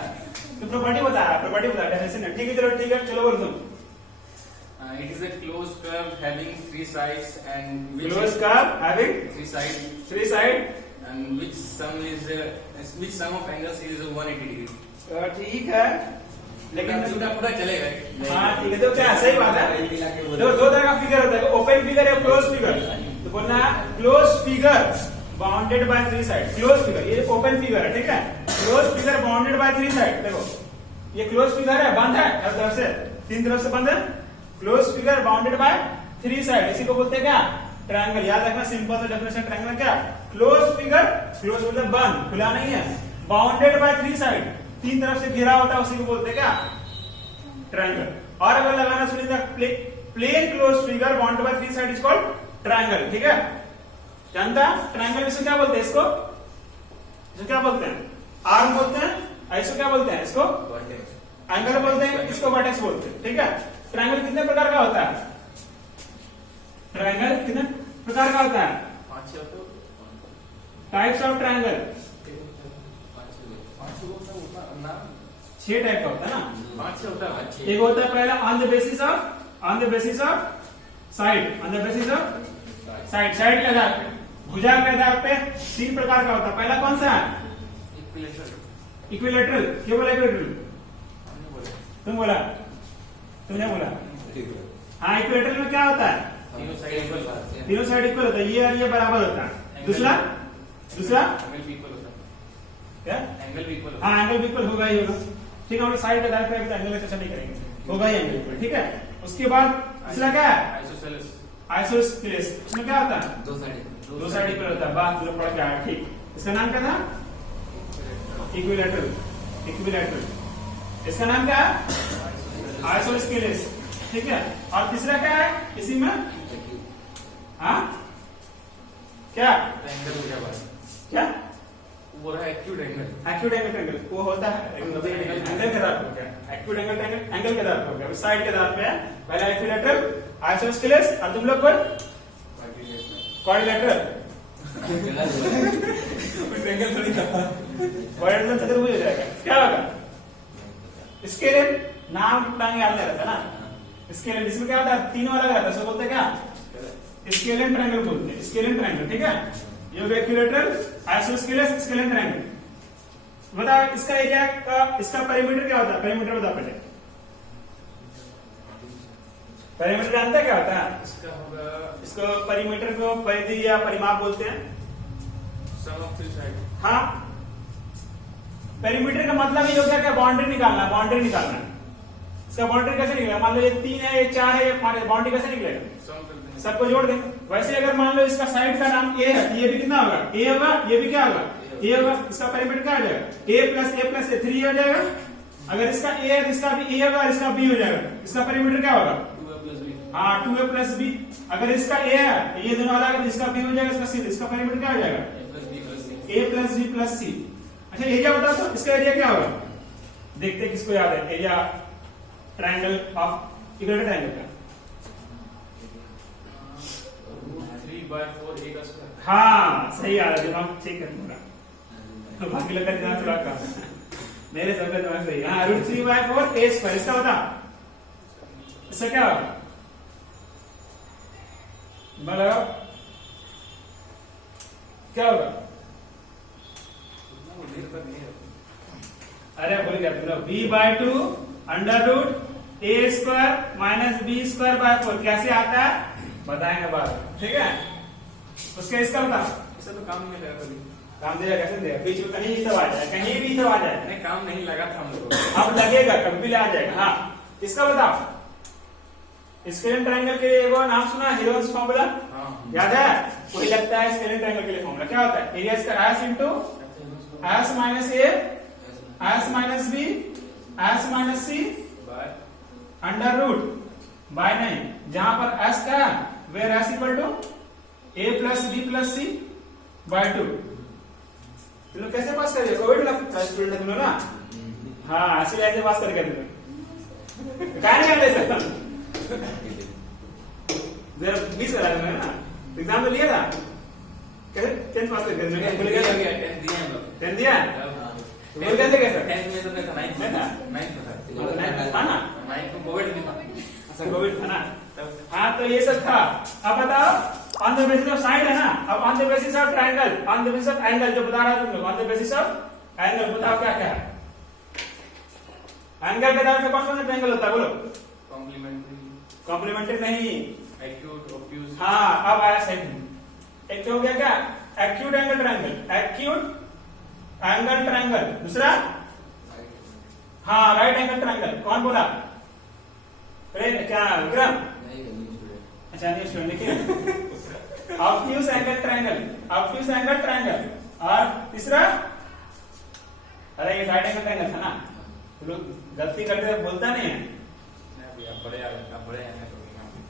तो प्रॉपर्टी बता डेफिनेशन है ठीक है चलो बोल दो it is a closed curve having 3 sides and closed curve having 3 sides and which sum of angles is 180 degree ठीक है लेकिन पूरा चलेगा हाँ ठीक है तो क्या सही बात है दो तरह का फिगर होता है ओपन फिगर या क्लोज फिगर तो बोलना close figure bounded by 3 side close figure ये ओपन फिगर है ठीक है close figure bounded by 3 side देखो ये क्लोज फिगर है बंद है हर तरफ से 3 तरफ से बंद है close figure bounded by 3 side इसी को बोलते हैं क्या ट्रायंगल याद रखना सिंपल सा डेफिनेशन ट्रायंगल क्या क्लोज फिगर क्लोज मतलब बंद खुला नहीं है बाउंडेड बाय 3 साइड 3 तरफ से घिरा होता है उसी को बोलते हैं क्या ट्रायंगल और अगर लगाना सुनिए plane close figure bounded by 3 side is called triangle ठीक है जानता ट्रायंगल इसको क्या बोलते हैं इसको क्या बोलते हैं आर्म बोलते हैं इसको क्या बोलते हैं इसको एंगल बोलते हैं इसको वर्टेक्स बोलते हैं ठीक है ट्रायंगल कितने प्रकार का होता है ट्रायंगल कितने प्रकार का होता है टाइप्स ऑफ ट्रायंगल छह टाइप का होता है ना। 5 से होता है। एक होता है पहला on the basis of side, on the basis of side, side के आधार पे, भुजा के आधार पे 3 प्रकार का होता है। पहला कौन सा है? इक्विलेटरल। क्यों बोला इक्विलेटरल? तुम बोला, तुमने बोला। हाँ, इक्विलेटरल में क्या होता है? तीनों साइड इक्वल होता है, ये और ये बराबर होता है। दूसरा क्या? हाँ, एंगल भी इक्वल होगा ही होगा। ठीक है, हम साइड के आधार पे अभी एंगल चर्चा नहीं करेंगे, होगा ही एंगल इक्वल। ठीक है, उसके बाद दूसरा क्या है? आइसोसेलेस। उसमें क्या होता है? दो साइड इक्वल होता है। बात जो पढ़ के आया, ठीक। इसका नाम क्या था? इक्विलेटरल। इसका नाम क्या है? आइसोसेलेस। ठीक है, और तीसरा क्या है इसी में? हाँ, क्या क्या? वो रहा acute angle. Acute angle triangle वो होता है एंगल के आधार पर। क्या एक्यूट एंगल ट्रायंगल? एंगल के आधार पर, साइड के आधार पे है। पहला इक्विलेटरल, आइसोसेलेस, और तुम लोग क्वाड्रिलेटरल। ट्रायंगल थोड़ी करता, क्वाड्रिलेटरल चतुर्भुज हो जाएगा। क्या होगा? स्केलेन। नाम टाइम याद नहीं रहता ना। स्केलेन, इसमें क्या होता है? तीनों अलग रहता है, सो बोलते हैं क्या? स्केलेन ट्रायंगल बोलते हैं, स्केलेन ट्रायंगल। ठीक है, ये हो गया इक्विलेटरल, आइसोसेलेस, स्केलेन ट्रायंगल। बताओ इसका एरिया का, इसका पेरीमीटर क्या होता है? पेरीमीटर बताओ पहले। पेरीमीटर जानते हैं क्या होता है? इसका होगा, इसको पेरीमीटर को परिधि या परिमाप बोलते हैं। सम ऑफ 3 साइड। हाँ, पेरीमीटर का मतलब ये हो गया क्या? बाउंड्री निकालना है, बाउंड्री निकालना है। इसका बाउंड्री कैसे निकलेगा? मान लो ये 3 है, ये 4 है, ये 5 है, बाउंड्री कैसे निकलेगा? सबको जोड़ देंगे। वैसे अगर मान लो इसका साइड का नाम ए है, ये भी कितना होगा? ए होगा, ये भी क्या होगा? ए होगा। इसका पेरीमीटर क्या हो जाएगा? ए प्लस 3 हो जाएगा। अगर इसका ए है, इसका भी ए होगा, इसका बी हो जाएगा। इसका पेरीमीटर क्या होगा? 2a plus B. अगर इसका ए है, ये दोनों अलग है, इसका बी हो जाएगा, इसका सी। इसका पेरीमीटर क्या हो जाएगा? ए प्लस बी प्लस सी। अच्छा, एरिया बताओ तो, इसका एरिया क्या होगा? देखते हैं किसको याद है area triangle of equilateral triangle का। 3/4 a का स्क्वायर। हाँ, सही आ रहा है, दिमाग ठीक है पूरा। बाकी लोग का दिमाग थोड़ा कम है, मेरे सबका दिमाग सही। हाँ, √3/4 a स्क्वायर। इसका बता, इसका क्या होगा? बताओ क्या होगा? अरे भूल गया तुम लोग। b/2 √a² - b²/4 कैसे आता है बताएंगे बाद में। ठीक है, उसके इसका बता। इससे तो काम नहीं लगा कभी। काम देगा कैसे देगा? बीच में कहीं सब आ जाए, कहीं भी सब आ जाए। नहीं, काम नहीं लगा था हम लोग को। अब लगेगा, कभी भी आ जाएगा। हाँ, इसका बताओ। स्केलेन ट्रायंगल के लिए वो नाम सुना, हीरोन्स फॉर्मूला? याद है? वही लगता है स्केलेन ट्रायंगल के लिए फॉर्मूला। क्या होता है? एरिया इसका s into s minus a s minus b s minus c under root by नहीं, जहां पर s का where s equal to a plus b plus c by 2। तुम लोग कैसे पास करेंगे? कोविड लगता है स्टूडेंट तुम लोग ना। हाँ, ऐसे ऐसे पास करके तुम क्या नहीं कर सकता। 2020 करा तुमने ना, एग्जाम तो लिया था कैसे? 10th पास करके तुमने भूल गए? 10 दिया हम लोग। 10 दिया? बोल कैसे कैसे? 10 में तो नहीं था, 9 में था। 9 में था ना? 9 में कोविड नहीं था। अच्छा, कोविड था ना। हाँ, तो ये सब था। अब बताओ, on the basis of side है ना। अब on the basis of triangle, on the basis of angle जो बता रहा तुम लोग, on the basis of angle बताओ क्या क्या है? एंगल के आधार पे कौन सा ट्रायंगल होता है बोलो? कॉम्प्लीमेंट्री नहीं, एक्यूट, ऑब्ट्यूज। हाँ, अब आया सही। एक हो गया क्या? Acute angle triangle, acute angle triangle. दूसरा, हाँ, राइट एंगल ट्रायंगल। कौन बोला? क्या विक्रम? अच्छा, नहीं स्टूडेंट। देखिए, obtuse angle triangle, obtuse angle triangle. और तीसरा, अरे ये राइट एंगल ट्रायंगल था ना। तुम लोग गलती करते बोलता नहीं है।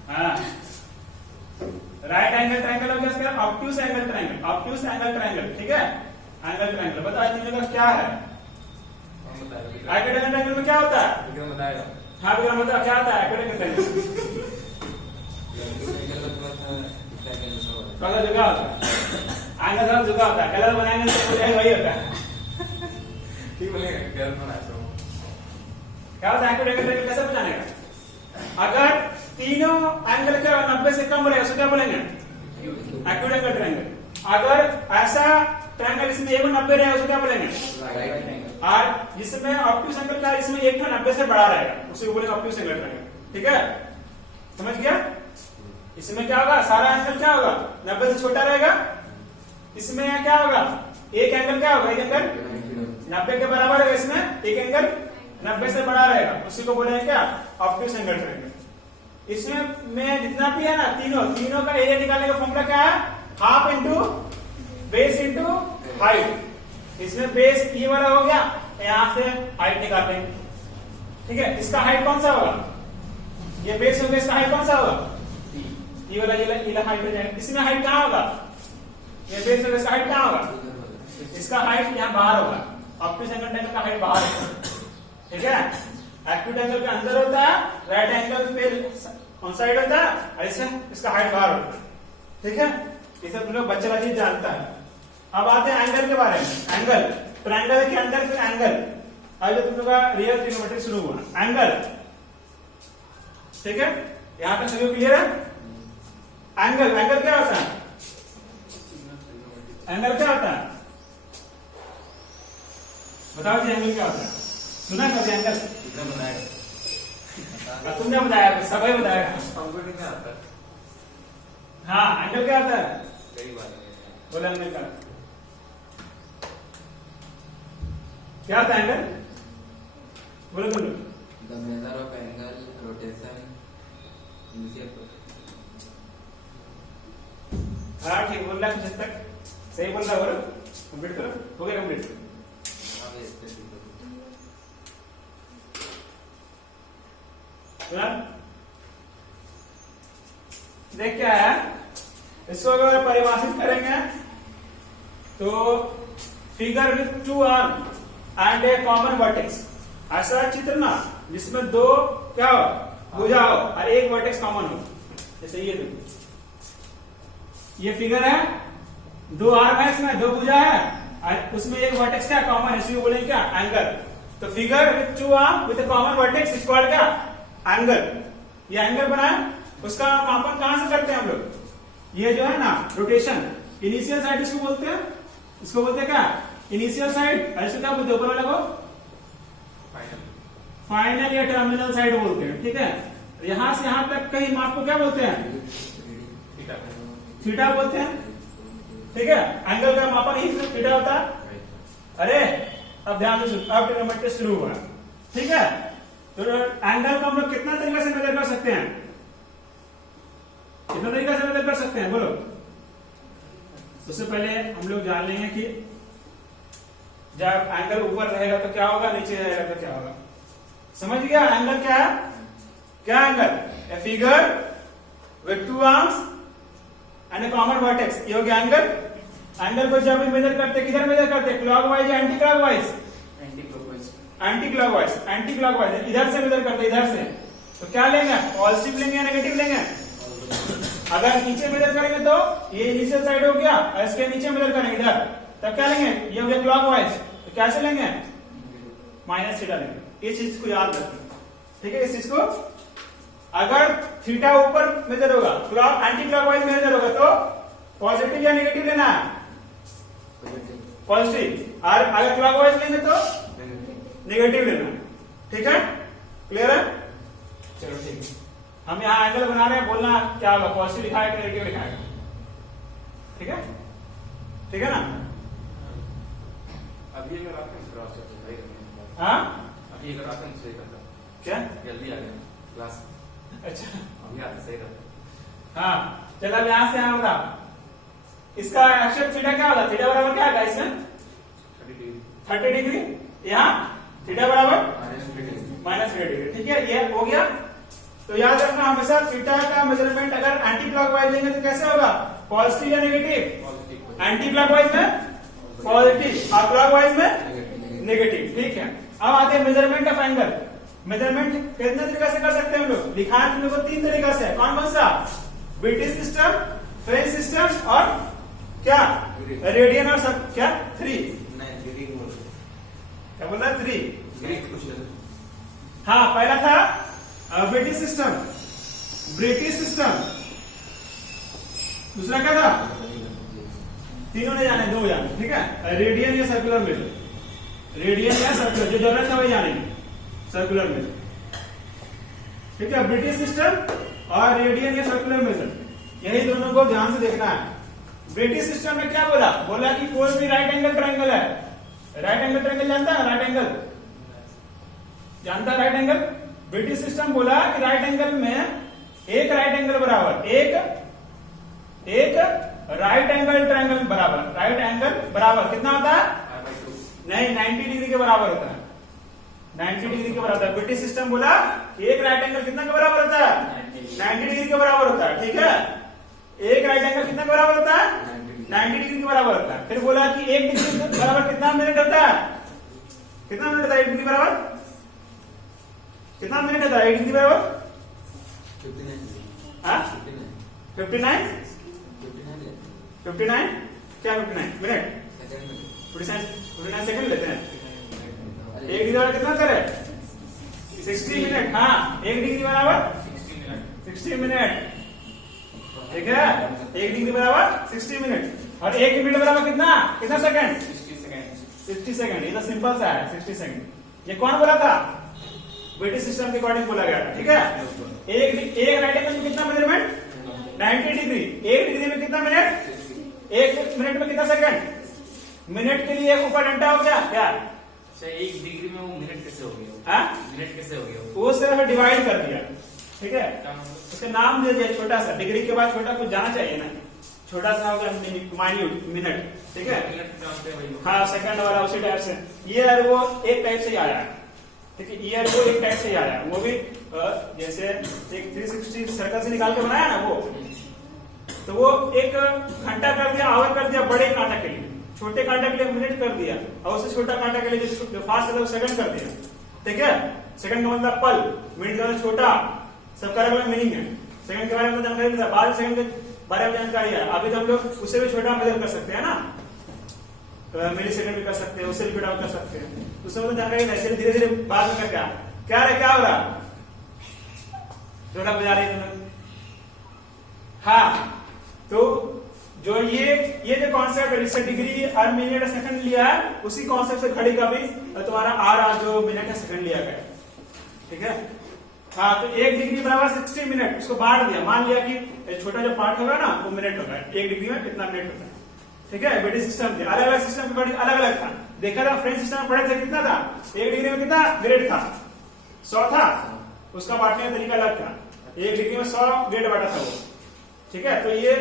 हाँ, राइट एंगल ट्रायंगल हो गया, उसका obtuse angle triangle, obtuse angle triangle. ठीक है, एंगल ट्रायंगल। बताओ तीन का क्या है? एक्यूट एंगल ट्रायंगल में क्या होता है? विक्रम बताएगा। हाँ, विक्रम बताओ क्या होता है एक्यूट एंगल ट्रायंगल? थोड़ा झुका होता है, एंगल थोड़ा झुका होता है। कलर बनाएंगे तो वही होता है। ठीक बोलेगा, गलत बना रहा हूँ। क्या होता है एक्यूट एंगल ट्रायंगल कैसे पहचानेगा? अगर तीनों एंगल क्या 90 से कम रहेगा उसको क्या बोलेंगे? Acute angle triangle. अगर ऐसा ट्रायंगल इसमें एक 90 रहेगा उसको क्या बोलेंगे? Right angle. और जिसमें ऑब्ट्यूस एंगल क्या है, इसमें एक 90 से बड़ा रहेगा उसको बोलेंगे ऑब्ट्यूस एंगल ट्रायंगल। ठीक है, समझ गया? इसमें क्या होगा, सारा एंगल क्या होगा 90 से छोटा रहेगा। इसमें क्या होगा, एक एंगल क्या होगा, एक एंगल 90 के बराबर है, इसमें एक एंगल 90 से बड़ा रहेगा, उसी को बोलेंगे क्या, ऑब्ट्यूस एंगल ट्रायंगल। इसमें में जितना भी है ना, तीनों का एरिया निकालने का फॉर्मूला क्या है, half into base into height. इसमें बेस ये वाला हो गया, यहां से हाइट निकाल लेंगे। ठीक है, इसका हाइट कौन सा होगा, ये बेस हो गया, इसका हाइट कौन सा होगा, ये वाला हाइट हो जाएगा। इसमें हाइट कहां होगा, ये बेस होगा, इसका हाइट कहां होगा, इसका हाइट यहां बाहर होगा। ऑब्ट्यूस एंगल ट्रायंगल का हाइट बाहर है। ठीक है, एक्यूट एंगल के अंदर होता है, राइट एंगल पे ऑन साइड होता है, ऐसे इसका हाइट बाहर होता है। ठीक है, ये सब तुम लोग बच्चा चीज जानता है। अब आते हैं एंगल के बारे में। एंगल ट्रायंगल के अंदर फिर एंगल, अब जो तुम लोग का रियल ट्रिग्नोमेट्री शुरू हुआ एंगल। ठीक है, यहां तक सभी क्लियर है? एंगल क्या होता है, एंगल क्या होता है, बताओ जी एंगल क्या होता है? सुना कभी एंगल? तुमने बताया, सभी बताया। हमको नहीं आता। हाँ, एंगल क्या होता है, सही बात है। बोला एंगल का क्या होता है एंगल, बोलो बोलो। The measure of angle, rotation, initial हाँ ठीक बोल रहा है, कुछ हद तक सही बोल रहा है, बोलो कंप्लीट करो, हो गया कंप्लीट। देख क्या है, इसको अगर परिभाषित करेंगे तो figure with 2 arm and A common vertex, ऐसा चित्र ना जिसमें दो क्या हो, भुजा हो और एक वर्टेक्स कॉमन हो। जैसे ये देखो, ये फिगर है, 2 आर्म है, इसमें 2 भुजा है और उसमें एक वर्टेक्स क्या कॉमन है, इसलिए बोलेंगे क्या, एंगल। तो figure with 2 arm with common vertex is called क्या, एंगल। ये एंगल बनाए, उसका मापन कहां से करते हैं हम लोग, ये जो है ना रोटेशन, इनिशियल साइड इसको बोलते हैं, इसको बोलते हैं क्या, इनिशियल साइड। ऐसे क्या बोलते हैं, ऊपर वाले को फाइनल या टर्मिनल साइड बोलते हैं। ठीक है, यहां से यहां तक कहीं माप को क्या बोलते हैं, थीटा बोलते हैं। ठीक है, एंगल का मापन ही थीटा होता है। अरे अब ध्यान से सुनो, अब ट्रिग्नोमेट्री शुरू हुआ। ठीक है, तो एंगल को हम लोग कितना तरीका से मेजर कर सकते हैं, कितना तरीका से मेजर कर सकते हैं, बोलो। सबसे पहले हम लोग जान लेंगे कि जब एंगल ऊपर रहेगा तो क्या होगा, नीचे रहेगा तो क्या होगा। समझ गया एंगल क्या है, क्या angle, a figure with 2 arms and A common vertex, ये हो गया एंगल। एंगल को जब भी मेजर करते, किधर मेजर करते, क्लॉकवाइज या एंटी क्लॉकवाइज, एंटी क्लॉकवाइज, इधर से मेजर करते, इधर से। तो क्या लेंगे, पॉजिटिव लेंगे या नेगेटिव लेंगे। अगर नीचे मेजर करेंगे तो ये इनिशियल साइड हो गया, और इसके नीचे मेजर करेंगे इधर, तब क्या लेंगे, ये हो गया क्लॉकवाइज। तो कैसे लेंगे, माइनस थीटा लेंगे। इस चीज को याद रखना, ठीक है। इस चीज को, अगर थीटा ऊपर मेजर होगा, क्लॉक एंटी क्लॉकवाइज मेजर होगा, तो पॉजिटिव या नेगेटिव लेना है, पॉजिटिव। और अगर क्लॉकवाइज लेंगे तो नेगेटिव लेना। ठीक है, क्लियर है? चलो ठीक है, हम यहाँ एंगल बना रहे हैं, बोलना क्या होगा, पॉजिटिव लिखा है कि नेगेटिव लिखा है। ठीक है, ठीक है ना। अभी अगर आप क्रॉस सही करते, हाँ अभी अगर आप सही करते, क्या जल्दी आ गया क्लास, अच्छा अभी आते सही करते। हाँ चलो, अब यहाँ से यहाँ बता, इसका अक्षर थीटा क्या होगा, थीटा बराबर क्या होगा इसमें 30 डिग्री, यहाँ थीटा बराबर माइनस 30 डिग्री। ठीक है, ये हो गया। तो याद रखना हमेशा थीटा का मेजरमेंट अगर एंटी क्लॉकवाइज लेंगे तो कैसे होगा, पॉजिटिव या नेगेटिव, एंटी क्लॉकवाइज में पॉजिटिव और क्लॉकवाइज में नेगेटिव। ठीक है, अब आते हैं मेजरमेंट ऑफ एंगल। मेजरमेंट कितने तरीका से कर सकते हैं हम लोग, दिखाएं तुम लोग को 3 तरीका से। कौन कौन सा, ब्रिटिश सिस्टम, फ्रेंच सिस्टम और क्या, रेडियन और सब क्या 3। क्या बोल रहा है 3? Greek question. हाँ पहला था ब्रिटिश सिस्टम, ब्रिटिश सिस्टम। दूसरा क्या था? तीनों ने जाने, दो जाने, ठीक है। रेडियन या सर्कुलर मेथड, रेडियन या सर्कुलर, जो जरूरत है वही जानेंगे, सर्कुलर मेथड, ठीक है। ब्रिटिश सिस्टम और रेडियन या सर्कुलर मेथड, यही दोनों को ध्यान से देखना है। ब्रिटिश सिस्टम में क्या बोला? बोला कि कोई भी राइट एंगल ट्रायंगल है, राइट एंगल ट्रायंगल जानता है? राइट एंगल जानता है? राइट एंगल, ब्रिटिश सिस्टम बोला कि राइट एंगल में एक राइट एंगल बराबर एक राइट एंगल ट्रायंगल बराबर, राइट एंगल बराबर कितना होता है? नहीं, 90 डिग्री के बराबर होता है, 90 डिग्री के बराबर। ब्रिटिश सिस्टम बोला कि एक राइट एंगल कितना के बराबर होता है? 90 डिग्री के बराबर होता है, ठीक है। एक राइट एंगल कितना के बराबर होता है? 90 डिग्री के बराबर होता है। फिर बोला कि एक डिग्री बराबर कितना मिनट होता है? कितना मिनट होता है एक डिग्री बराबर? कितना मिनट होता है एक डिग्री बराबर? 59 क्या 59 मिनट? 59 सेकंड लेते हैं। एक डिग्री बराबर कितना करे? 60 मिनट। हाँ, एक डिग्री बराबर 60 मिनट, ठीक है। एक डिग्री बराबर 60 मिनट। और एक मिनट बराबर कितना कितना सेकंड? 60 सेकंड। ये तो सिंपल सा है, 60 सेकंड। ये कौन बोला था? ब्रिटिश सिस्टम के अकॉर्डिंग बोला गया था, ठीक है। एक राइट एंगल में कितना मेजरमेंट? 90 डिग्री। एक डिग्री में कितना मिनट? एक मिनट में कितना सेकंड? मिनट के लिए ऊपर डंडा हो गया क्या? एक डिग्री में वो मिनट कैसे हो गया? हाँ, मिनट कैसे हो गया? वो सिर्फ डिवाइड कर दिया, ठीक है। क्या मतलब? उसके नाम दे दिया छोटा सा, डिग्री के बाद छोटा कुछ जाना चाहिए ना, छोटा सा होगा माइन्यूट मिनट, ठीक है। मिनट जानते हैं भाई लोग। हाँ, सेकंड वाला उसी टाइप से। ईयर वो एक टाइप से ही आया है, ठीक है। ईयर वो एक टाइप से ही आया है, वो भी जैसे एक 360 सर्कल से निकाल के बनाया ना वो, तो वो एक घंटा कर दिया, आवर कर दिया बड़े कांटा के लिए, छोटे कांटा के लिए मिनट कर दिया, और उससे छोटा कांटा के लिए जो फास्ट है वो सेकंड कर दिया, ठीक है। सेकंड का मतलब पल, मिनट का मतलब छोटा, सबका अलग अलग मीनिंग है। सेकंड के बारे में जानकारी नहीं था, बाद सेकंड के बारे में जानकारी है। अभी तो हम लोग उससे भी छोटा मेजर कर सकते हैं ना, मिली सेकंड भी कर सकते हैं, उससे भी छोटा कर सकते हैं। उससे मतलब जानकारी नहीं, धीरे धीरे बाद में कर क्या रहे, क्या हो रहा? छोटा बजा रही है। हाँ, तो जो ये जो कॉन्सेप्ट है, जिससे डिग्री और मिनट सेकंड लिया है, उसी कॉन्सेप्ट से घड़ी का भी तुम्हारा आर जो मिनट है सेकंड लिया गया, ठीक है। हाँ, तो एक डिग्री बराबर 60 मिनट, उसको बांट दिया। मान लिया कि छोटा जो पार्ट होगा ना वो मिनट होगा, एक डिग्री में कितना मिनट होता है, ठीक है। ब्रिटिश सिस्टम थे, अलग अलग सिस्टम के अलग अलग था। देखा था फ्रेंच सिस्टम में पढ़े थे, कितना था? एक डिग्री में कितना ग्रेड था? 100 था। उसका बांटने का तरीका अलग था, एक डिग्री में 100 ग्रेड बांटा था वो, ठीक है। तो ये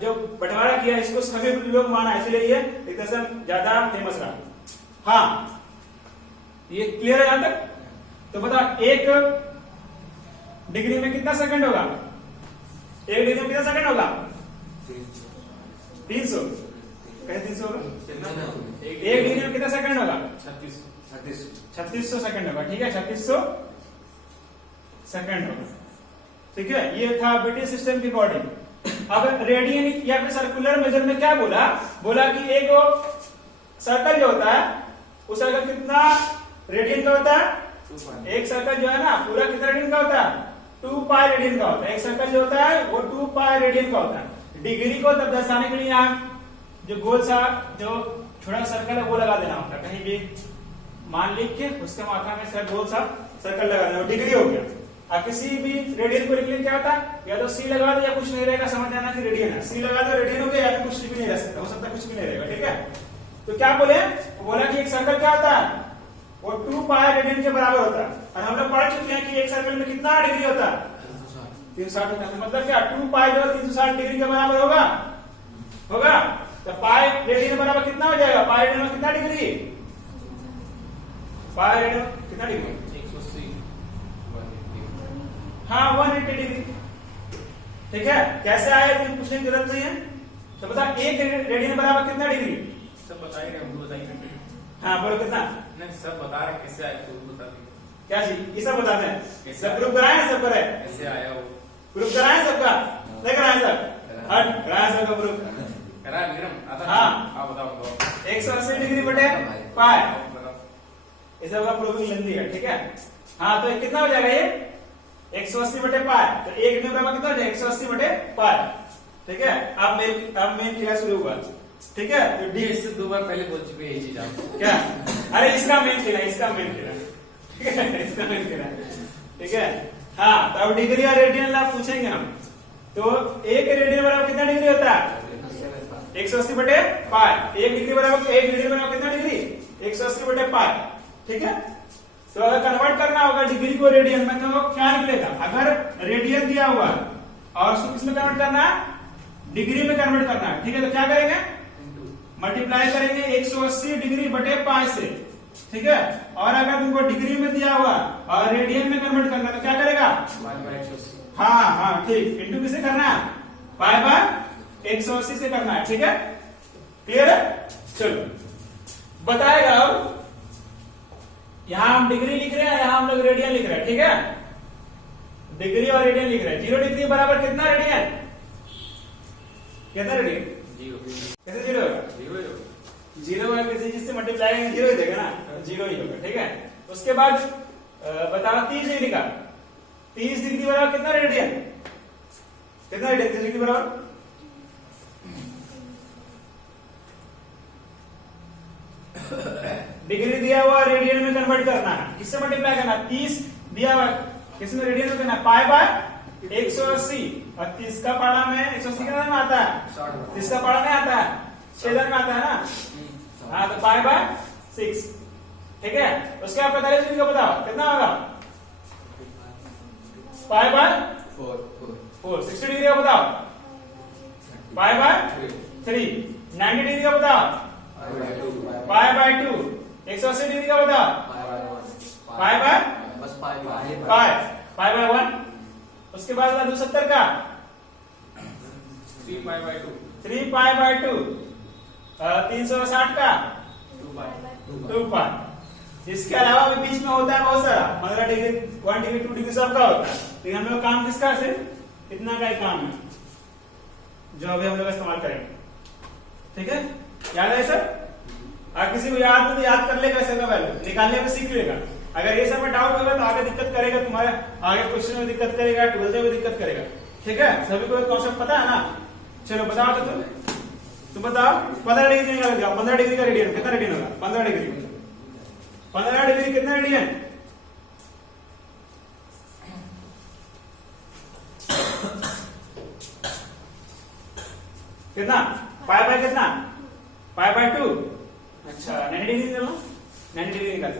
जो बंटवारा किया, इसको सभी लोग माना, इसलिए ये एक तरह से ज्यादा फेमस रहा। हाँ, ये क्लियर है यहां तक? तो बता, एक डिग्री में कितना सेकंड होगा? एक डिग्री में कितना सेकंड होगा? 300। कहीं 300 होगा? एक डिग्री में कितना सेकंड होगा? 3600 सेकंड होगा, ठीक है। 3600 सेकंड होगा, ठीक है। ये था ब्रिटिश सिस्टम की अकॉर्डिंग। अब रेडियन या फिर सर्कुलर मेजर में क्या बोला? बोला कि एक सर्कल जो होता है, उस सर्कल कितना रेडियन का होता है? एक सर्कल जो है ना पूरा कितना रेडियन का होता है? 2 पाई रेडियन का होता है। एक सर्कल जो होता है वो 2 पाई रेडियन का होता है। डिग्री को तब दर्शाने के लिए यहाँ जो गोल सा जो छोटा सर्कल है वो लगा देना होता है, कहीं भी मान लिख के उसके माथा में गोल सा सर्कल लगा देना, डिग्री हो गया। अब किसी भी रेडियन को लिखने क्या होता है? या तो सी लगा दो या कुछ नहीं रहेगा, समझ जाना कि रेडियन है। सी लगा दो रेडियन हो गया, या फिर कुछ भी नहीं रह सकता, हो सकता है कुछ भी नहीं रहेगा, ठीक है। तो क्या बोले? बोला कि एक सर्कल क्या होता है? वो 2 पाई रेडियन के बराबर होता है। और हम लोग पढ़ चुके हैं कि एक सर्कल में कितना डिग्री होता है? 360 होता है। मतलब क्या 2 पाई जो 360 डिग्री के बराबर होगा? तो पाई रेडियन बराबर कितना हो जाएगा? पाई रेडियन में कितना डिग्री? पाई रेडियन कितना डिग्री? 180। हाँ, 180 डिग्री, ठीक है। कैसे आए पूछने की जरूरत नहीं है। तो बता, एक रेडियन बराबर कितना डिग्री? सब बताएंगे, हम बताएंगे। हाँ, बोलो कितना? नहीं, सब बता रहे कैसे आया, तो बता दीजिए। क्या चीज? ये सब बताते हैं, सब प्रूफ कराए, सब करे कैसे आया वो? प्रूफ कराए सबका? नहीं कराए सब? हट, कराए सबका प्रूफ। करा विक्रम आता? हाँ, आप बताओ। 180 डिग्री बटे पाई, इसे होगा प्रूविंग लेंथी है, ठीक है। हाँ तो कितना हो जाएगा ये 180 बटे पाई, तो एक में बराबर कितना हो जाएगा 180 बटे पाई, ठीक है। अब मेन क्रिया शुरू हुआ, ठीक है। तो ये इससे 2 बार पहले बोल चुके हैं ये चीज आप। क्या, अरे इसका मेन क्रिया, ठीक है, इसका मेन क्रिया, ठीक है। हाँ तो अब डिग्री और रेडियन आप पूछेंगे हम, तो एक रेडियन बराबर कितना डिग्री होता है 180 बटे पाई, एक डिग्री बराबर कितना डिग्री 180 बटे पाई, ठीक है। तो अगर कन्वर्ट करना होगा डिग्री को रेडियन में तो क्या निकलेगा, अगर रेडियन दिया हुआ और उसको किसमें कन्वर्ट करना है, डिग्री में कन्वर्ट करना है, ठीक है। तो क्या करेंगे, मल्टीप्लाई करेंगे 180 डिग्री बटे पाई से, ठीक है। और अगर तुमको डिग्री में दिया हुआ और रेडियन में कन्वर्ट करना है तो क्या करेगा, हाँ ठीक, इंटू किसे करना है, पाई बाय 180 से करना है, ठीक है। क्लियर है, चलो बताएगा। अब यहां हम डिग्री लिख रहे हैं, यहां हम लोग रेडियन लिख रहे हैं, ठीक है। डिग्री और रेडियन लिख रहे हैं। 0 डिग्री बराबर कितना रेडियन, कितना रेडियन, 0, कैसे 0 होगा, 0 है, किसी चीज से मल्टीप्लाई करेंगे 0 ही देगा ना, 0 ही होगा, ठीक है। उसके बाद बताओ 30 डिग्री का, 30 डिग्री बराबर कितना रेडियन, 30 डिग्री बराबर डिग्री दिया हुआ रेडियन में कन्वर्ट करना है, किससे मल्टीप्लाई करना है, 30 दिया हुआ किसमें रेडियन में करना है, पाई बाय 180, और 30 का पारा में 180 का में आता है, 30 का पारा में आता है, छेदन में आता है ना, हाँ तो पाई बाय 6, ठीक है। उसके बाद 45 डिग्री का बताओ कितना होगा, पाई बाय 4, 60 डिग्री का बताओ, पाई बाय 3, 90 डिग्री का बताओ, पाई बाय 2, 180 डिग्री का बताओ, पाई बाय पाई बाय 1, उसके बाद 270 का 3 पाई बाय 2, 3 पाई बाय 2, 360 का 2 पाई। इसके अलावा भी बीच में होता है बहुत सारा, 15 डिग्री 1 डिग्री 2 डिग्री सबका होता है, लेकिन हम लोग काम किसका, सिर्फ इतना का ही काम है जो अभी हम लोग इस्तेमाल करेंगे, ठीक है। याद है सर, अगर किसी को याद नहीं तो याद कर लेगा, ऐसे का वैल्यू निकालने में सीख लेगा। अगर ये सब में डाउट होगा तो आगे दिक्कत करेगा, तुम्हारे आगे क्वेश्चन में दिक्कत करेगा, 12th में दिक्कत करेगा, ठीक है। सभी को कॉन्सेप्ट पता है ना, चलो बताओ तो तुम बताओ 15 डिग्री निकाल, 15 डिग्री का रेडियन कितना रेडियन होगा, 15 डिग्री कितना रेडियन, कितना, पाई बाय कितना, पाई बाय 2, अच्छा 90 डिग्री निकालो, 90 डिग्री निकाल,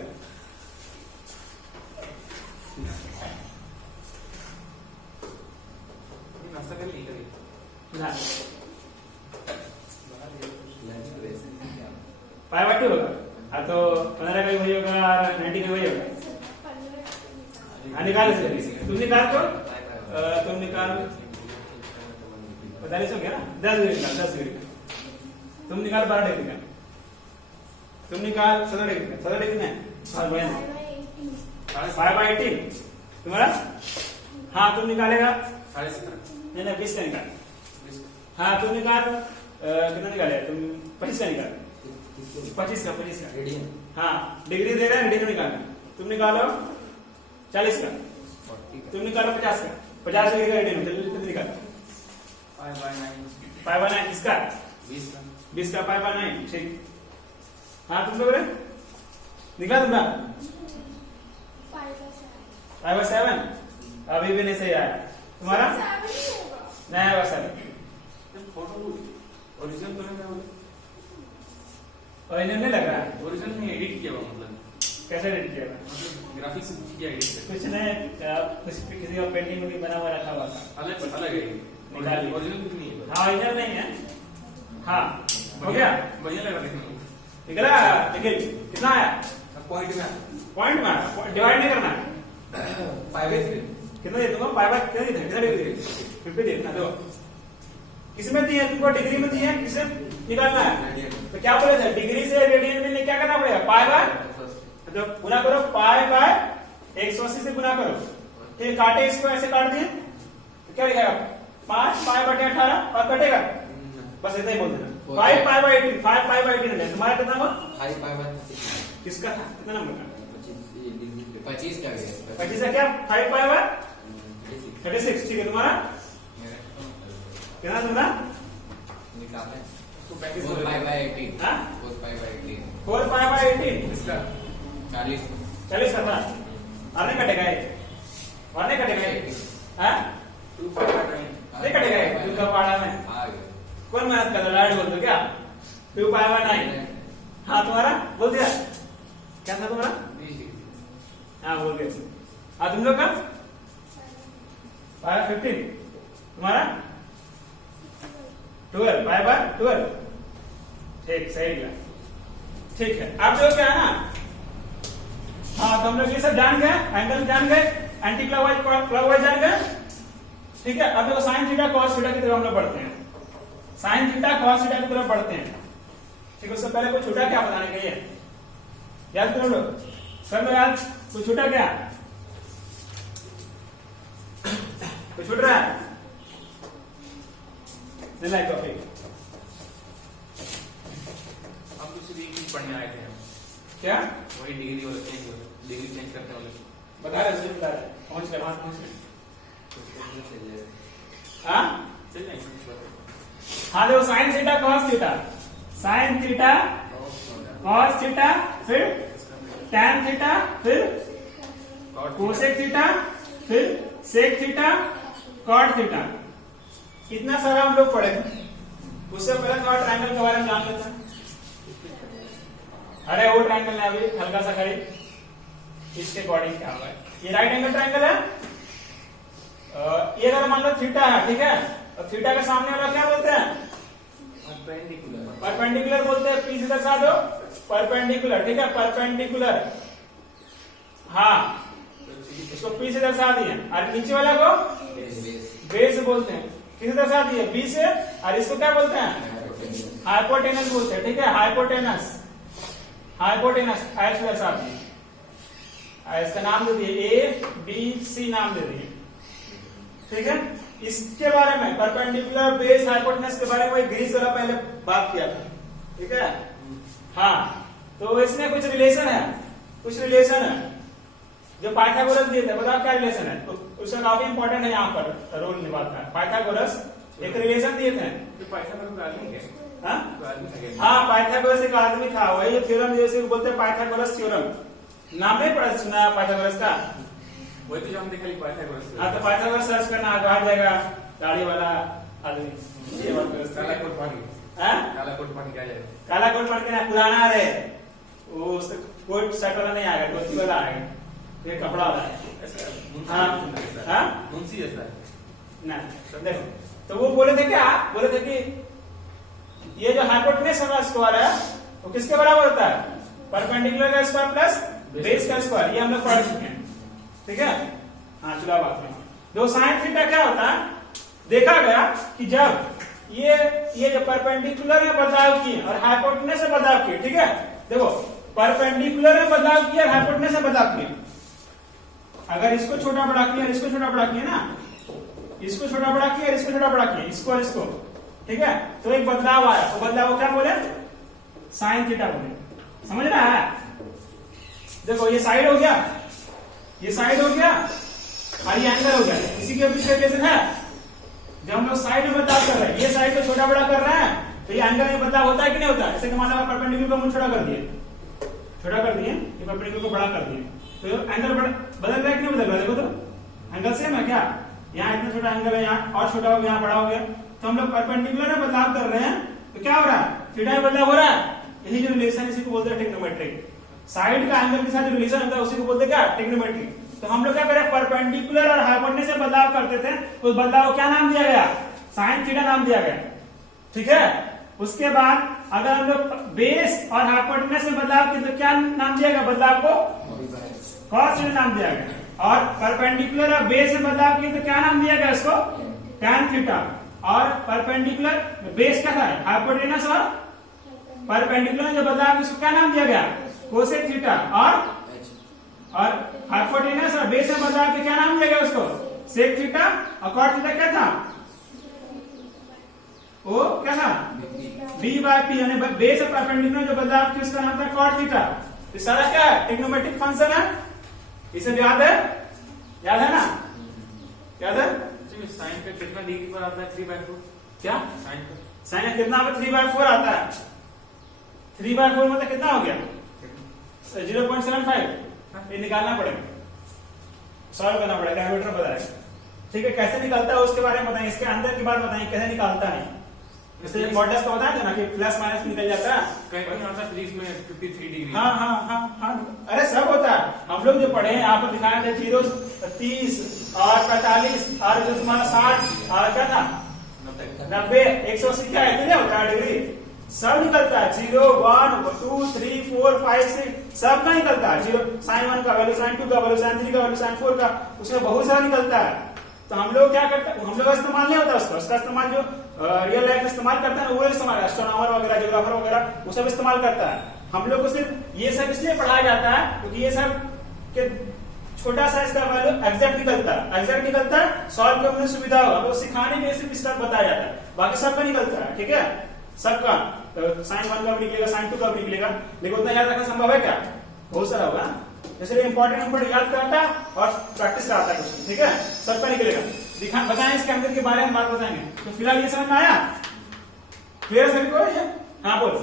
नाश्ता कर ली ना पाई बाय 2 होगा, हाँ तो 15 का वही होगा और 90 का वही होगा, हाँ निकाल, तुम निकाल तो तुम निकाल 45 हो गया ना, 10 डिग्री निकाल, 10 डिग्री तुम निकाल, 12 डिग्री का तुम निकाल, 17 डिग्री का, 17 डिग्री में 5 बाय 18 तुम्हारा, हाँ तुम निकालेगा, नहीं 20 का निकाल, हाँ तुम निकाल, कितना निकाले तुम, 25 का निकाल, 25 का रेडियन, हाँ डिग्री दे रहा है, रेडियन निकालना, तुम निकालो 40 का, तुम निकालो 50 का, 50 डिग्री का रेडियन, जल्दी निकालो, 5 बाय 9 इसका, 20 का 5 बाय 9, ठीक, हाँ तुम लोग निकाल, तुमरा 5 बाय 7, अभी भी नहीं सही आया तुम्हारा, नहीं आया 7, ओरिजिनल तो नहीं, ओरिजिनल नहीं लग रहा है, ओरिजिनल में एडिट किया हुआ, मतलब कैसे एडिट किया था, ग्राफिक्स किया एडिट, कुछ नहीं, कुछ किसी का पेंटिंग में बना हुआ रखा हुआ था, अलग है, निकाल, ओरिजिनल कुछ नहीं है, हाँ ओरिजिनल नहीं है, हाँ हो गया, बढ़िया लगा देखने में, निकला, निकल कितना आया, पॉइंट में डिवाइड नहीं करना, 5 कितना दे दूंगा, 5 बाय कितना डिग्री, 50 देखना दो, किसमें दी है तुमको, डिग्री में दी है, किसे निकालना है, तो क्या बोले थे, डिग्री से रेडियन में क्या करना पड़ेगा, पाई बाय, तो गुना करो, पाई बाय 180 से गुना करो, ठीक, काटे इसको ऐसे काट दिए, तो क्या लिखेगा 5 पाई बटे 18 और कटेगा, बस इतना ही बोल देना, 5 पाई बाय 18, 5 पाई बाय 18 तुम्हारा कितना हुआ, 5 पाई बाय 30, किसका था, कितना नंबर का, 25 क्या गया? 25 का क्या 5 पाई बाय 36 36। ठीक है, तुम्हारा कितना तुम्हारा? निकालना है। तो 35 4 पाई बाय 18 हाँ? 4 पाई बाय 18 4 पाई बाय 18 इसका 40 40 करना और नहीं कटेगा ये, और नहीं कटेगा ये, हाँ? 2 पाई बाय 20 नहीं कटेगा ये टू का पाड़ा में। आ गया। कौन मेहनत कर रहा है? राइट बोल दो क्या? 2 पाई बाय 9। हाँ, तुम्हारा बोल दिया क्या था तुम्हारा? 20 डिग्री। हाँ, बोल गए। हाँ, तुम लोग का पाई 15, तुम्हारा 12 पाई बाय 12। ठीक, सही गया। ठीक है, आप लोग क्या है ना, हाँ तो हम लोग ये सब जान गए, एंगल जान गए, एंटी क्लॉकवाइज जान गए। ठीक है, अब देखो साइन थीटा कॉस थीटा की तरफ हम लोग बढ़ते हैं। साइन थीटा कॉस थीटा की तरफ बढ़ते हैं। ठीक है, उससे पहले कोई छूटा क्या बताने का? ये याद करो लोग, कर लो याद। कोई छूटा क्या? कोई छूट रहा है? नहीं लाइक टॉपिक हम तो सिर्फ एक चीज पढ़ने आए थे हम। क्या वही डिग्री वाला चेंज डिग्री चेंज करते वाले बता रहे? उसने बता रहे, पहुंच गए, वहां पहुंच गए। हाँ चल जाएंगे। हाँ, देखो sine theta cos theta, sine theta cos theta, फिर टैन थीटा, फिर कोसेक थीटा, फिर सेक थीटा, कॉट थीटा। इतना सारा हम लोग पढ़े थे। उससे पहले थोड़ा ट्रायंगल के बारे में जान लेते हैं। अरे वो ट्रायंगल है, अभी हल्का सा करी, इसके अकॉर्डिंग क्या होगा? ये राइट एंगल ट्रायंगल है। ये अगर मान लो थीटा है, ठीक है, और थीटा के सामने वाला क्या बोलते हैं? परपेंडिकुलर बोलते हैं। पी से दर्शा दो, परपेंडिकुलर। ठीक है, परपेंडिकुलर। हाँ, इसको पी से दर्शा दिए, और नीचे वाला को बेस बोलते हैं। किसे दर्शा दिए? बी से। और इसको क्या बोलते हैं? हाइपोटेनस बोलते हैं। ठीक है, हाइपोटेनस, हाइपोटेनस ऐसे दर्शा दिए। इसका नाम दे दिए ए बी सी, नाम दे दिए। ठीक है, इसके बारे में परपेंडिकुलर बेस हाइपोटेनस के बारे में वही ग्रीस वाला पहले बात किया था। ठीक है, हाँ, तो इसमें कुछ रिलेशन है, कुछ रिलेशन है जो पाइथागोरस दिए थे। बताओ क्या रिलेशन है? तो उसका काफी इंपॉर्टेंट है, यहाँ पर रोल निभाता है। पाइथागोरस एक रिलेशन दिए थे। जो पाइथागोरस का आदमी है, हाँ तो आदमी था क्या? हाँ, पाइथागोरस एक आदमी था, वही थ्योरम जैसे बोलते हैं पाइथागोरस थ्योरम। नाम नहीं पढ़ा सुना पाइथागोरस का? वही तो जो हम देखा पाइथागोरस। हाँ, तो पाइथागोरस सर्च करना, आ जाएगा। दाढ़ी वाला आदमी, ये बात करो। काला कोट पहन के, हाँ? काला कोट पहन के आ जाएगा। काला कोट पहन के ना, पुराना रहे वो, उसका कोट शर्ट वाला नहीं आएगा, धोती वाला आएगा, ये कपड़ा वाला है। हाँ हाँ, मुंशी जैसा है ना। देखो, तो वो बोले थे क्या? बोले थे कि ये जो हाइपोटेनस वाला स्क्वायर है वो किसके बराबर होता है? परपेंडिकुलर का स्क्वायर प्लस बेस का स्क्वायर। ये हम लोग पढ़ चुके हैं। ठीक है, हाँ, चलो बात में दो साइन थीटा क्या होता है? देखा गया कि जब ये जो परपेंडिकुलर में बदलाव किए और हाइपोटेनस में बदलाव किए, ठीक है, देखो परपेंडिकुलर में बदलाव किया और हाइपोटेनस में बदलाव किया। अगर इसको छोटा बड़ा किया और इसको छोटा बड़ा किया ना, इसको छोटा बड़ा किया और इसको छोटा बड़ा किया, इसको और इसको, ठीक है, तो एक बदलाव आया। तो बदलाव को क्या बोले? साइन थीटा बोले। समझ रहा है? देखो ये साइड हो गया, ये साइड हो गया और ये एंगल हो गया। इसी के पीछे रिलेशन है। जब हम लोग साइड में बदलाव कर रहे हैं, ये साइड को छोटा बड़ा कर रहे हैं, तो ये एंगल में बदलाव होता है कि नहीं होता है? जैसे कि मान लो परपेंडिकुलर को हम छोटा कर दिए, छोटा कर दिए, ये परपेंडिकुलर को बड़ा कर दिए, तो एंगल बदल रहा है कि नहीं बदल रहा है? देखो तो एंगल सेम है क्या? यहाँ इतना छोटा एंगल है, यहाँ और छोटा हो गया, यहाँ बड़ा हो गया। तो हम लोग परपेंडिकुलर में बदलाव कर रहे हैं, तो क्या हो रहा है? थीटा में बदलाव हो रहा है। यही जो रिलेशन, इसी को बोलते हैं ट्रिग्नोमेट्रिक। साइड का एंगल के साथ जो रिलेशन होता है उसी को बोलते हैं क्या? ट्रिग्नोमेट्रिक। तो हम लोग क्या करें? परपेंडिकुलर और हाइपोटेनस से बदलाव करते थे, उस बदलाव को क्या नाम दिया गया? साइन थीटा नाम दिया गया। ठीक है, उसके बाद अगर हम लोग बेस और हाइपोटेनस में बदलाव किए तो क्या नाम दिया गया? बदलाव को कॉस थीटा नाम दिया गया। और परपेंडिकुलर और बेस में बदलाव किए तो क्या नाम दिया गया? इसको टैन थीटा। और परपेंडिकुलर बेस क्या था? हाइपोटेनस। और परपेंडिकुलर जो बदलाव इसको क्या नाम दिया गया? Cosec theta. और हाइपोटेनस और बेस में बदलाव के क्या नाम दिया गया उसको? Sec theta. और कॉट थीटा क्या था? वो क्या था? B by P. यानी बेस और परपेंडिकुलर जो बदलाव की उसका नाम था कॉट थीटा। तो सारा क्या है, ट्रिग्नोमेट्रिक फंक्शन है, इसे याद है, याद है ना, याद है। साइन का कितना डिग्री पर आता है 3/4? क्या साइन का साइन का कितना 3/4 आता है, 3/4 मतलब कितना हो गया 0.75, ये निकालना पड़ेगा, सॉल्व करना पड़ेगा, कैलकुलेटर बताएगा, ठीक है। कैसे निकलता है उसके बारे में बताएं, इसके अंदर की बात बताएं कैसे निकालता है, जैसे मॉडल्स का बताया था ना कि प्लस माइनस निकल जाता है, कहीं आता है 30 में 53 डिग्री। हाँ हाँ हाँ हाँ, अरे सब होता है, हम लोग जो पढ़े हैं आपको दिखाया था 0, 30 और 45 और जो तुम्हारा 60 और क्या था 90, 180 क्या है, कितने होता है डिग्री, सब निकलता है, 0, 1, 2, 3, 4, 5, 6 सब का निकलता है, 0 sin 1 का वैल्यू, sin 2 का वैल्यू, sin 3 का वैल्यू, sin 4 का, उसमें बहुत सारा निकलता है। तो हम लोग क्या करते हैं, हम लोग का इस्तेमाल नहीं होता उसका इस्तेमाल जो रियल लाइफ में इस्तेमाल करता है ना, वो इस्तेमाल एस्ट्रोनॉमर वगैरह, ज्योग्राफर वगैरह वो सब इस्तेमाल करता है। हम लोग को सिर्फ ये सब इसलिए पढ़ाया जाता है क्योंकि ये सब के छोटा सा इसका वैल्यू एग्जैक्ट निकलता है, एग्जैक्ट निकलता है, सॉल्व करने में सुविधा होगा, वो सिखाने में सिर्फ इसका बताया जाता है, बाकी सबका निकलता है, ठीक है, सबका। तो sin 1 का भी निकलेगा, sin 2 का भी निकलेगा, लेकिन उतना याद रखना संभव है क्या, बहुत सारा होगा, इसलिए इंपॉर्टेंट याद कराता और प्रैक्टिस कराता है कुछ, ठीक है, सबका निकलेगा। दिखा बताएं इसके अंदर के बारे में बात बताएंगे, तो फिलहाल ये समझ में आया, क्लियर सभी को ये? हाँ बोल,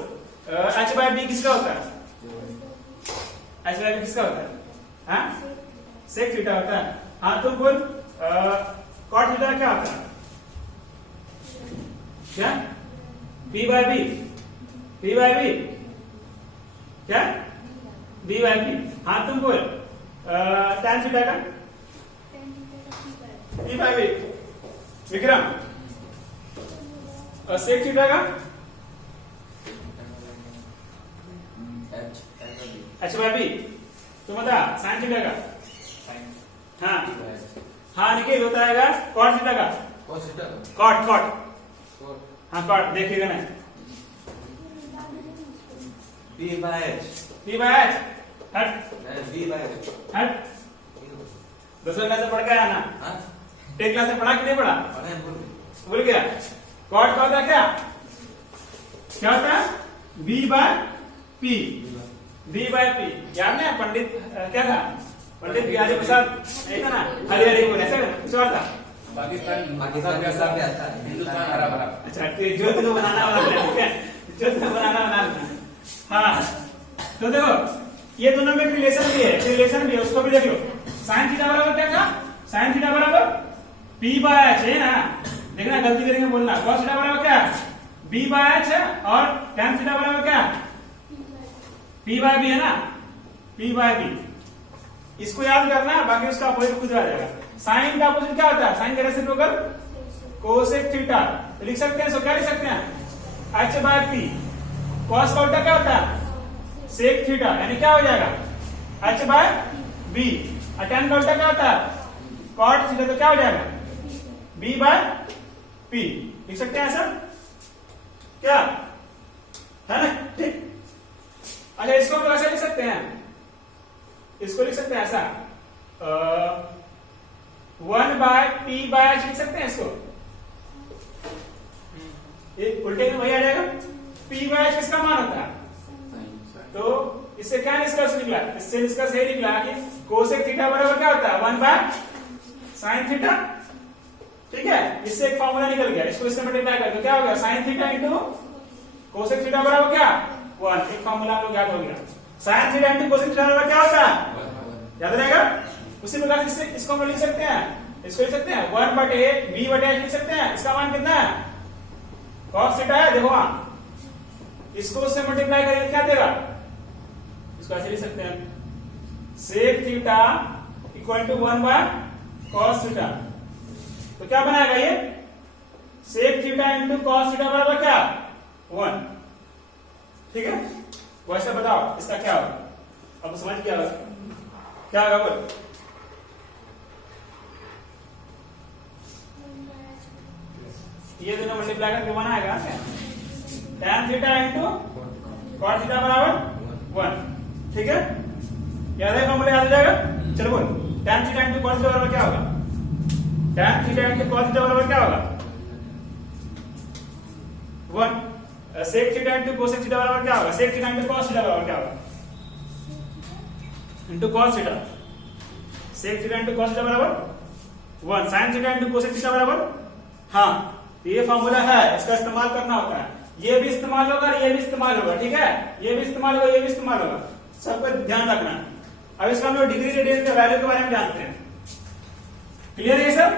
h/b किसका होता है, h/b किसका होता है, हाँ sec थीटा होता है। हाँ तुम बोल cot थीटा क्या होता है, क्या p/b, p/b क्या b/b, हाँ तुम बोल tan थीटा का p/b, विक्रम sec थीटा का h/b, तुम बता sin थीटा का, हाँ हाँ निखिल होता है cot थीटा का, cot हाँ cot देखिएगा ना, p/h हट दूसरा क्लास से पढ़ के आया ना, एक क्लास से पढ़ा कि नहीं पढ़ा, भूल गया। cot का होता है क्या, क्या होता है b/p, b/p याद नहीं, पंडित क्या था, पंडित बिहारी प्रसाद नहीं था ना, हरी हरी बोले ऐसा कुछ और था, पाकिस्तान का सब आता है, हिंदुस्तान हरा भरा। अच्छा जो तुझे बनाना वाला ठीक है, जो तुझे बनाना वाला, हाँ तो देखो ये दोनों में रिलेशन भी है, रिलेशन भी है, उसको भी देख लो। sin थीटा बराबर क्या था, sin थीटा बराबर p/h है ना, देखना गलती करेंगे बोलना, cos थीटा बराबर क्या b/h है, और tan थीटा बराबर क्या p/b है ना, p/b, इसको याद करना, बाकी उसका अपोजिट खुद आ जाएगा। साइन का अपोजिट क्या होता है, साइन का रेसिप्रोकल कोसेक थीटा, तो लिख सकते हैं, इसको क्या लिख सकते हैं h/p, cos का उल्टा क्या होता है सेक थीटा, यानी क्या हो जाएगा h/b, और tan का उल्टा क्या होता है cot थीटा, तो क्या हो जाएगा b/p, लिख सकते हैं ऐसा, क्या है ना, ठीक। अच्छा इसको हम ऐसा लिख सकते हैं, इसको लिख सकते हैं ऐसा 1/p/h लिख सकते हैं इसको, ये उल्टे में वही आ जाएगा, p/h किसका मान होता है, तो इससे क्या निष्कर्ष निकला, इससे निष्कर्ष ये निकला कि कोसेक थीटा बराबर क्या होता है 1/sin थीटा, ठीक है, इससे एक फॉर्मूला निकल गया, इसको इससे मल्टीप्लाई कर दो क्या हो गया sin theta into cosec theta बराबर क्या 1, एक फॉर्मूला हम लोग याद हो गया, sin theta into cosec theta बराबर क्या होता है, याद रहेगा। उसी प्रकार से इसको हम लिख सकते हैं, इसको लिख सकते हैं 1/b/h लिख सकते हैं, इसका मान कितना है cos थीटा है, देखो वहां, इसको उससे मल्टीप्लाई करेंगे क्या देगा, इसको ऐसे लिख सकते हैं sec theta equal to 1/cos theta, तो क्या बनाएगा ये sec theta into cos theta बराबर क्या 1, ठीक है। वैसे बताओ इसका क्या होगा, अब समझ क्या होगा, क्या होगा बोल, ये दोनों मल्टीप्लाई करके बनाएगा tan theta into cot theta बराबर 1, ठीक है, याद है फॉर्मूला याद हो जाएगा। चलो बोल tan theta into cot theta बराबर क्या होगा, tan theta into cot theta बराबर क्या होगा 1, sec theta into cosec theta बराबर क्या होगा, sec theta into cos theta बराबर क्या होगा into cos theta, sec theta into cos theta बराबर 1, sine theta into cosec theta बराबर, हाँ ये फॉर्मूला है, इसका इस्तेमाल करना होता है। ये भी इस्तेमाल होगा, ये भी इस्तेमाल होगा, ठीक है, ये भी इस्तेमाल होगा, ये भी इस्तेमाल होगा, सबको ध्यान रखना। अब इसका हम लोग डिग्री रेडियंस के वैल्यू के बारे में जानते हैं। क्लियर है ये सब?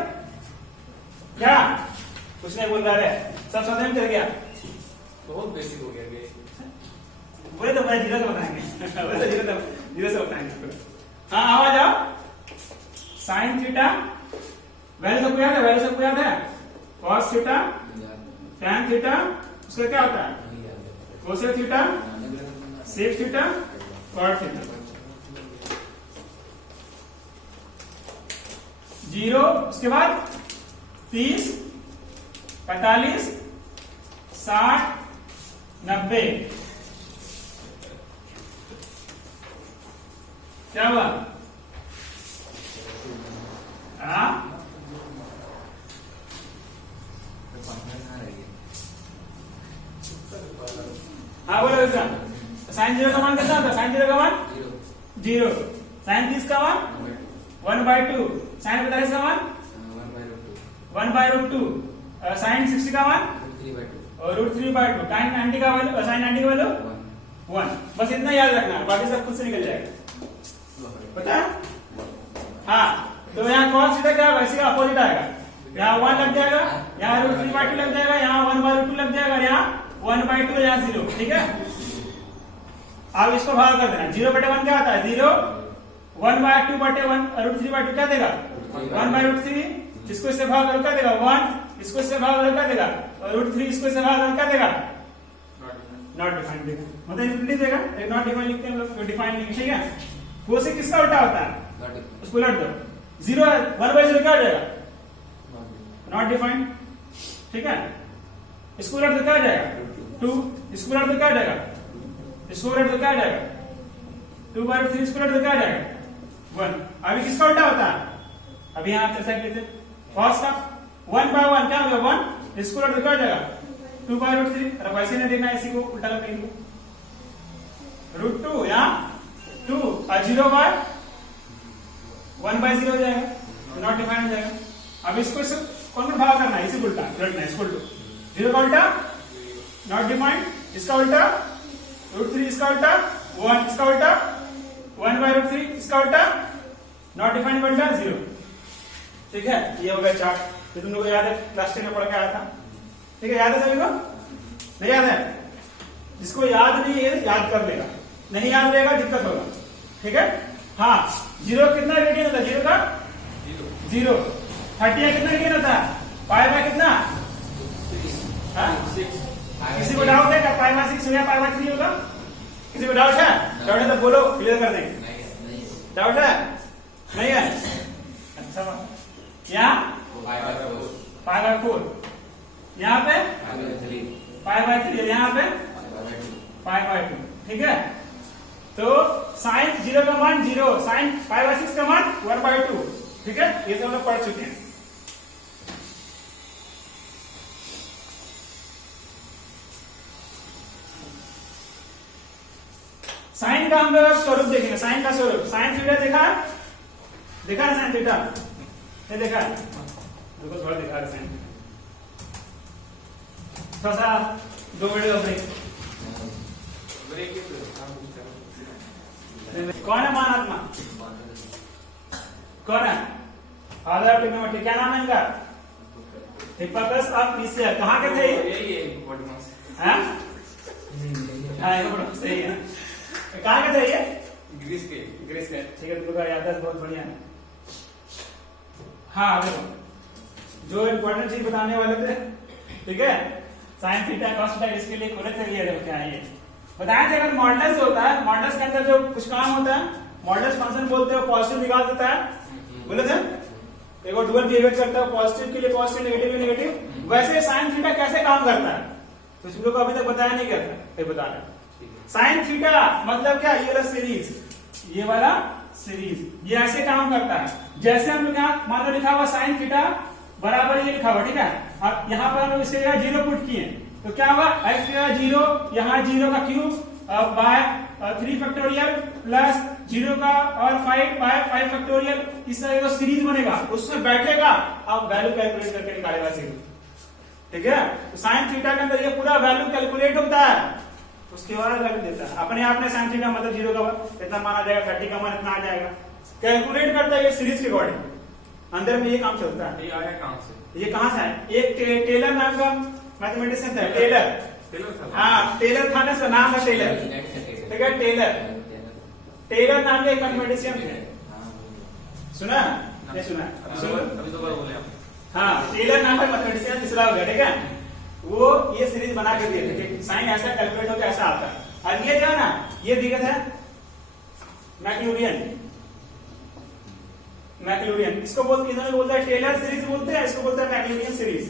क्या कुछ नहीं बोल रहा है, सब समझ में चल गया? बहुत बेसिक हो गया ये। बोले तो जीरो से बताएंगे बोले तो जीरो से बताएंगे। हाँ आवाज आओ। साइन थीटा वैल्यू सबको याद है, वैल्यू सबको याद है, कॉस थीटा टैन थीटा, उसका क्या होता है cosec theta, sec theta, cot theta. Zero, उसके बाद 30, 45, 60, 90, क्या हुआ? हाँ बोलो इसका साइन जीरो का मान कितना होता है? साइन जीरो का मान जीरो, साइन 30 का मान 1/2, साइन 45 का मान 1/√2, साइन 60 का मान √3/2, साइन 90 का वैल्यू, साइन 90 का वैल्यू 1। बस इतना याद रखना, बाकी सब खुद से निकल जाएगा, पता है? हाँ तो यहाँ cos थीटा क्या वैसे का अपोजिट आएगा, यहाँ 1 लग जाएगा, यहाँ √3/2 लग जाएगा, यहाँ 1/2 लग जाएगा, यहाँ 1/2, यहाँ 0, ठीक है। अब इसको भाग कर देना, 0/1 क्या आता है 0, 1/2/1 √3/2 क्या देगा 1/√3, इसको इससे भाग करो क्या देगा 1, इसको इससे भाग करो क्या देगा √3, इसको इससे भाग करो क्या देगा नॉट डिफाइंड देगा, मतलब इनफिनिटी देगा, नॉट डिफाइंड लिखते हैं हम लोग, डिफाइंड लिखते हैं, ठीक है। कोसेक किसका उल्टा होता है, उसको उलट दो, 0 1/0 क्या हो जाएगा नॉट डिफाइंड, ठीक है। इसको उलट दो क्या हो जाएगा 2, इसको उलट दो क्या हो जाएगा, इसको उलट दो क्या हो जाएगा 2/3, इसको उलट दो क्या हो जाएगा 1। अभी किसका उल्टा होता है, अभी यहाँ चर्चा किए थे cos का 1/1 क्या होगा 1, इसको उलट दो क्या हो जाएगा 2/√3, और वैसे नहीं देखना, इसी को उल्टा करेंगे √2 यहाँ 2 और 0/1/0 हो जाएगा, नॉट डिफाइंड हो जाएगा। अब इसको कौन सा भाग करना है, इसी को उल्टा उलटना, इसको उल्टा 0 का उल्टा नॉट डिफाइंड, इसका उल्टा √3, इसका उल्टा 1, इसका उल्टा 1/√3, इसका उल्टा नॉट डिफाइंड का उल्टा 0, ठीक है। ये हो गया चार्ट, तो तुम लोग को याद है क्लास 10 में पढ़ के आया था, ठीक है। याद है सभी को? नहीं याद है? जिसको याद नहीं है याद कर लेगा, नहीं याद रहेगा दिक्कत होगा, ठीक है। हाँ 0 कितना रेडियन होता है, 0 का 0, 30 कितना रेडियन होता है, पाई बाय कितना 6, किसी को डाउट है क्या पाई बाय 6 या पाई बाय 3 होगा, किसी को डाउट है? डाउट है तो बोलो, क्लियर कर देंगे। डाउट है? नहीं है? अच्छा, यहाँ पाई बाय 4, यहाँ पे पाई बाय 3, यहाँ पे पाई बाय 2, ठीक है। तो साइन 0 का मान 0, साइन पाई बाय 6 का मान 1/2, ठीक है। ये सब हम लोग पढ़ चुके हैं। साइन का हम लोग स्वरूप देखेंगे, साइन का स्वरूप, साइन थीटा देखा है साइन थीटा नहीं देखा है, देखो थोड़ा दिखा रहे साइन, थोड़ा सा 2 मिनट का ब्रेक। कौन है महात्मा, कौन है फादर ऑफ ट्रिग्नोमेट्री, क्या नाम है इनका? हिप्पारकस ऑफ निसिया। कहाँ के थे ये? सही है, कहाँ के थे ये? ग्रीस के। ग्रीस के, ठीक है। तुमको याददाश्त बहुत बढ़िया है। हाँ देखो जो इम्पोर्टेंट चीज बताने वाले थे, ठीक है, साइन थीटा कॉस थीटा, इसके लिए खुले थे ये देखो क्या है, ये बताया थे। अगर मॉडुलस होता है, मॉडुलस के अंदर जो कुछ काम होता है, मॉडुलस फंक्शन बोलते हैं, पॉजिटिव निकाल देता है, बोले थे देखो डुअल बिहेवियर करता है, पॉजिटिव के लिए पॉजिटिव, नेगेटिव नेगेटिव। वैसे साइन थीटा कैसे काम करता है तो तुम लोग को अभी तक बताया नहीं करता, फिर बता रहे। साइन थीटा मतलब क्या, ये वाला सीरीज, ये वाला सीरीज, ये ऐसे काम करता है। जैसे हम लोग यहाँ मान लो लिखा हुआ साइन थीटा बराबर ये लिखा हुआ, ठीक है। और यहाँ पर हम लोग इसके 0 पुट किए, तो क्या होगा x का 0, यहाँ 0 का क्यूब बाय 3 फैक्टोरियल प्लस 0 का और 5 फैक्टोरियल, इस तरह का सीरीज बनेगा, उसमें बैठेगा, आप वैल्यू कैलकुलेट करके निकालेगा सीरीज। ठीक है, तो साइन थीटा के अंदर ये पूरा वैल्यू कैलकुलेट होता है, उसके बाद वैल्यू देता है। अपने आप ने साइन थीटा मतलब 0 का इतना माना जाएगा, 30 का मान इतना आ जाएगा, कैलकुलेट करता है ये सीरीज के अकॉर्डिंग। अंदर में ये काम चलता है। ये आया कहां से? ये कहां से है? एक टेलर नाम का मैथमेटिशियन था, टेलर। टेलर था। हाँ, टेलर था ना, उसका नाम था टेलर। ठीक है, टेलर नाम के एक मैथमेटिशियन थे। सुना नहीं सुना? अभी दो बार बोले आप। हाँ, टेलर नाम का मैथमेटिशियन तीसरा हो गया। ठीक है, वो ये सीरीज बना के दिए थे कि साइन ऐसा कैलकुलेट होकर ऐसा आता है। और ये जो है ना, ये दिया था मैक्लूरियन। इसको बोलते, इन्होंने बोलता है टेलर सीरीज बोलते हैं, इसको बोलते हैं मैक्लूरियन सीरीज।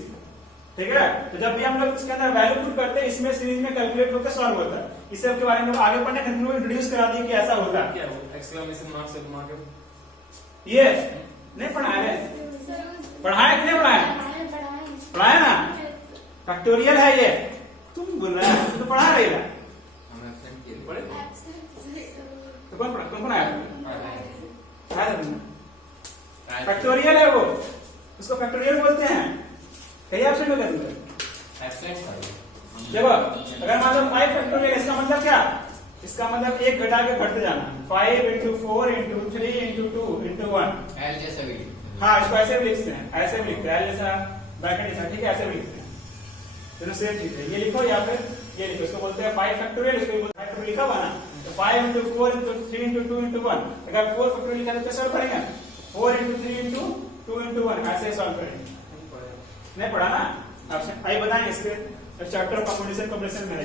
ठीक है, तो जब भी हम लोग इसके अंदर वैल्यू पुट करते हैं, इसमें सीरीज में कैलकुलेट होकर सॉल्व होता है। इस सब के बारे में आगे पढ़ने खत्म इंट्रोड्यूस करा दिए कि ऐसा होता है। क्या वो एक्सक्लेमेशन मार्क से घुमा के ये नहीं पढ़ाया, पढ़ाया कि नहीं पढ़ाया? पढ़ाया ना, फैक्टोरियल है ये। तुम बोल रहा है तो पढ़ा रहेगा। हम एब्सेंट किए पढ़े? तो कौन पढ़ाया? पढ़ाया तुमने? फैक्टोरियल है वो, उसको फैक्टोरियल बोलते हैं। कहीं एब्सेंट हो गया तुमने? एब्सेंट था। देखो, अगर मान लो 5 फैक्टोरियल, इसका मतलब क्या? इसका मतलब एक घटा के बढ़ते जाना, 5 into 4 into 3 into 2 into 1। L जैसा भी। हाँ, इसको ऐसे भी लिखते हैं, ऐसे भी लिखते हैं, जैसा ब्रैकेट जैसा। ठीक है, ऐसे भी लिखते हैं, दोनों सेम चीज है। ये लिखो या फिर ये लिखो, इसको बोलते हैं 5 फैक्टोरियल, इसको 5 फैक्टोरियल लिखा हुआ ना, तो 5 into 4 into 3 into 2 into 1। अगर 4 फैक्टोरियल लिखा तो सॉल्व करेंगे, 4 into 3 into 2 into 1, ऐसे सॉल्व करेंगे। नहीं पढ़ा ना? आपसे आइए बताएंगे इसके चैप्टर कॉम्बिनेशन कॉम्बिनेशन में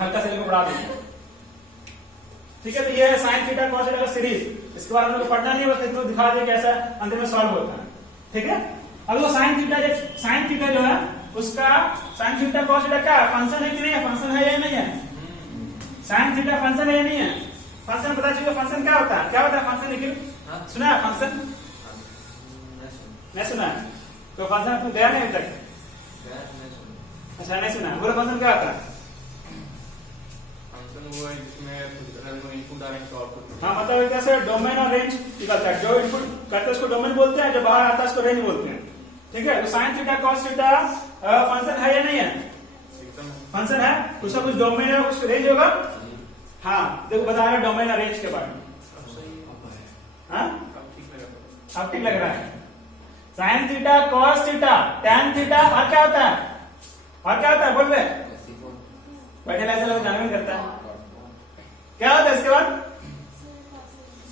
हल्का से लेकर पढ़ा देंगे। ठीक है, तो ये है साइन थीटा कॉस थीटा का सीरीज। इसके बारे में हमको पढ़ना नहीं होता, इसको दिखा दे कैसा अंदर में सॉल्व होता है। ठीक है, अब वो साइन थीटा जो है उसका साइन थीटा कॉस थीटा क्या फंक्शन है कि नहीं है? फंक्शन है या नहीं है? साइन थीटा फंक्शन है या नहीं है? फंक्शन पता चाहिए, फंक्शन क्या होता है? क्या होता है फंक्शन? निखिल सुना है फंक्शन? नहीं सुना है? तो फंक्शन आपको गया नहीं अभी तक? अच्छा, नहीं सुना। पूरा फंक्शन क्या होता है? फंक्शन वो है जिसमें इनपुट और आउटपुट। हाँ, मतलब एक तरह से डोमेन और रेंज निकलता है। जो इनपुट करते हैं उसको डोमेन बोलते हैं, जो बाहर आता है उसको रेंज बोलते हैं। ठीक है, तो sine theta cos theta function है या नहीं है? फंक्शन है, उसका कुछ डोमेन है, कुछ रेंज होगा। हाँ, देखो बता रहे डोमेन और रेंज के बारे में। हाँ, अब ठीक लग रहा है। Sine theta cos theta tan theta और क्या होता है? और क्या होता है बोल रहे? बैठे ऐसे लोग जानवर करता है। क्या होता है इसके बाद?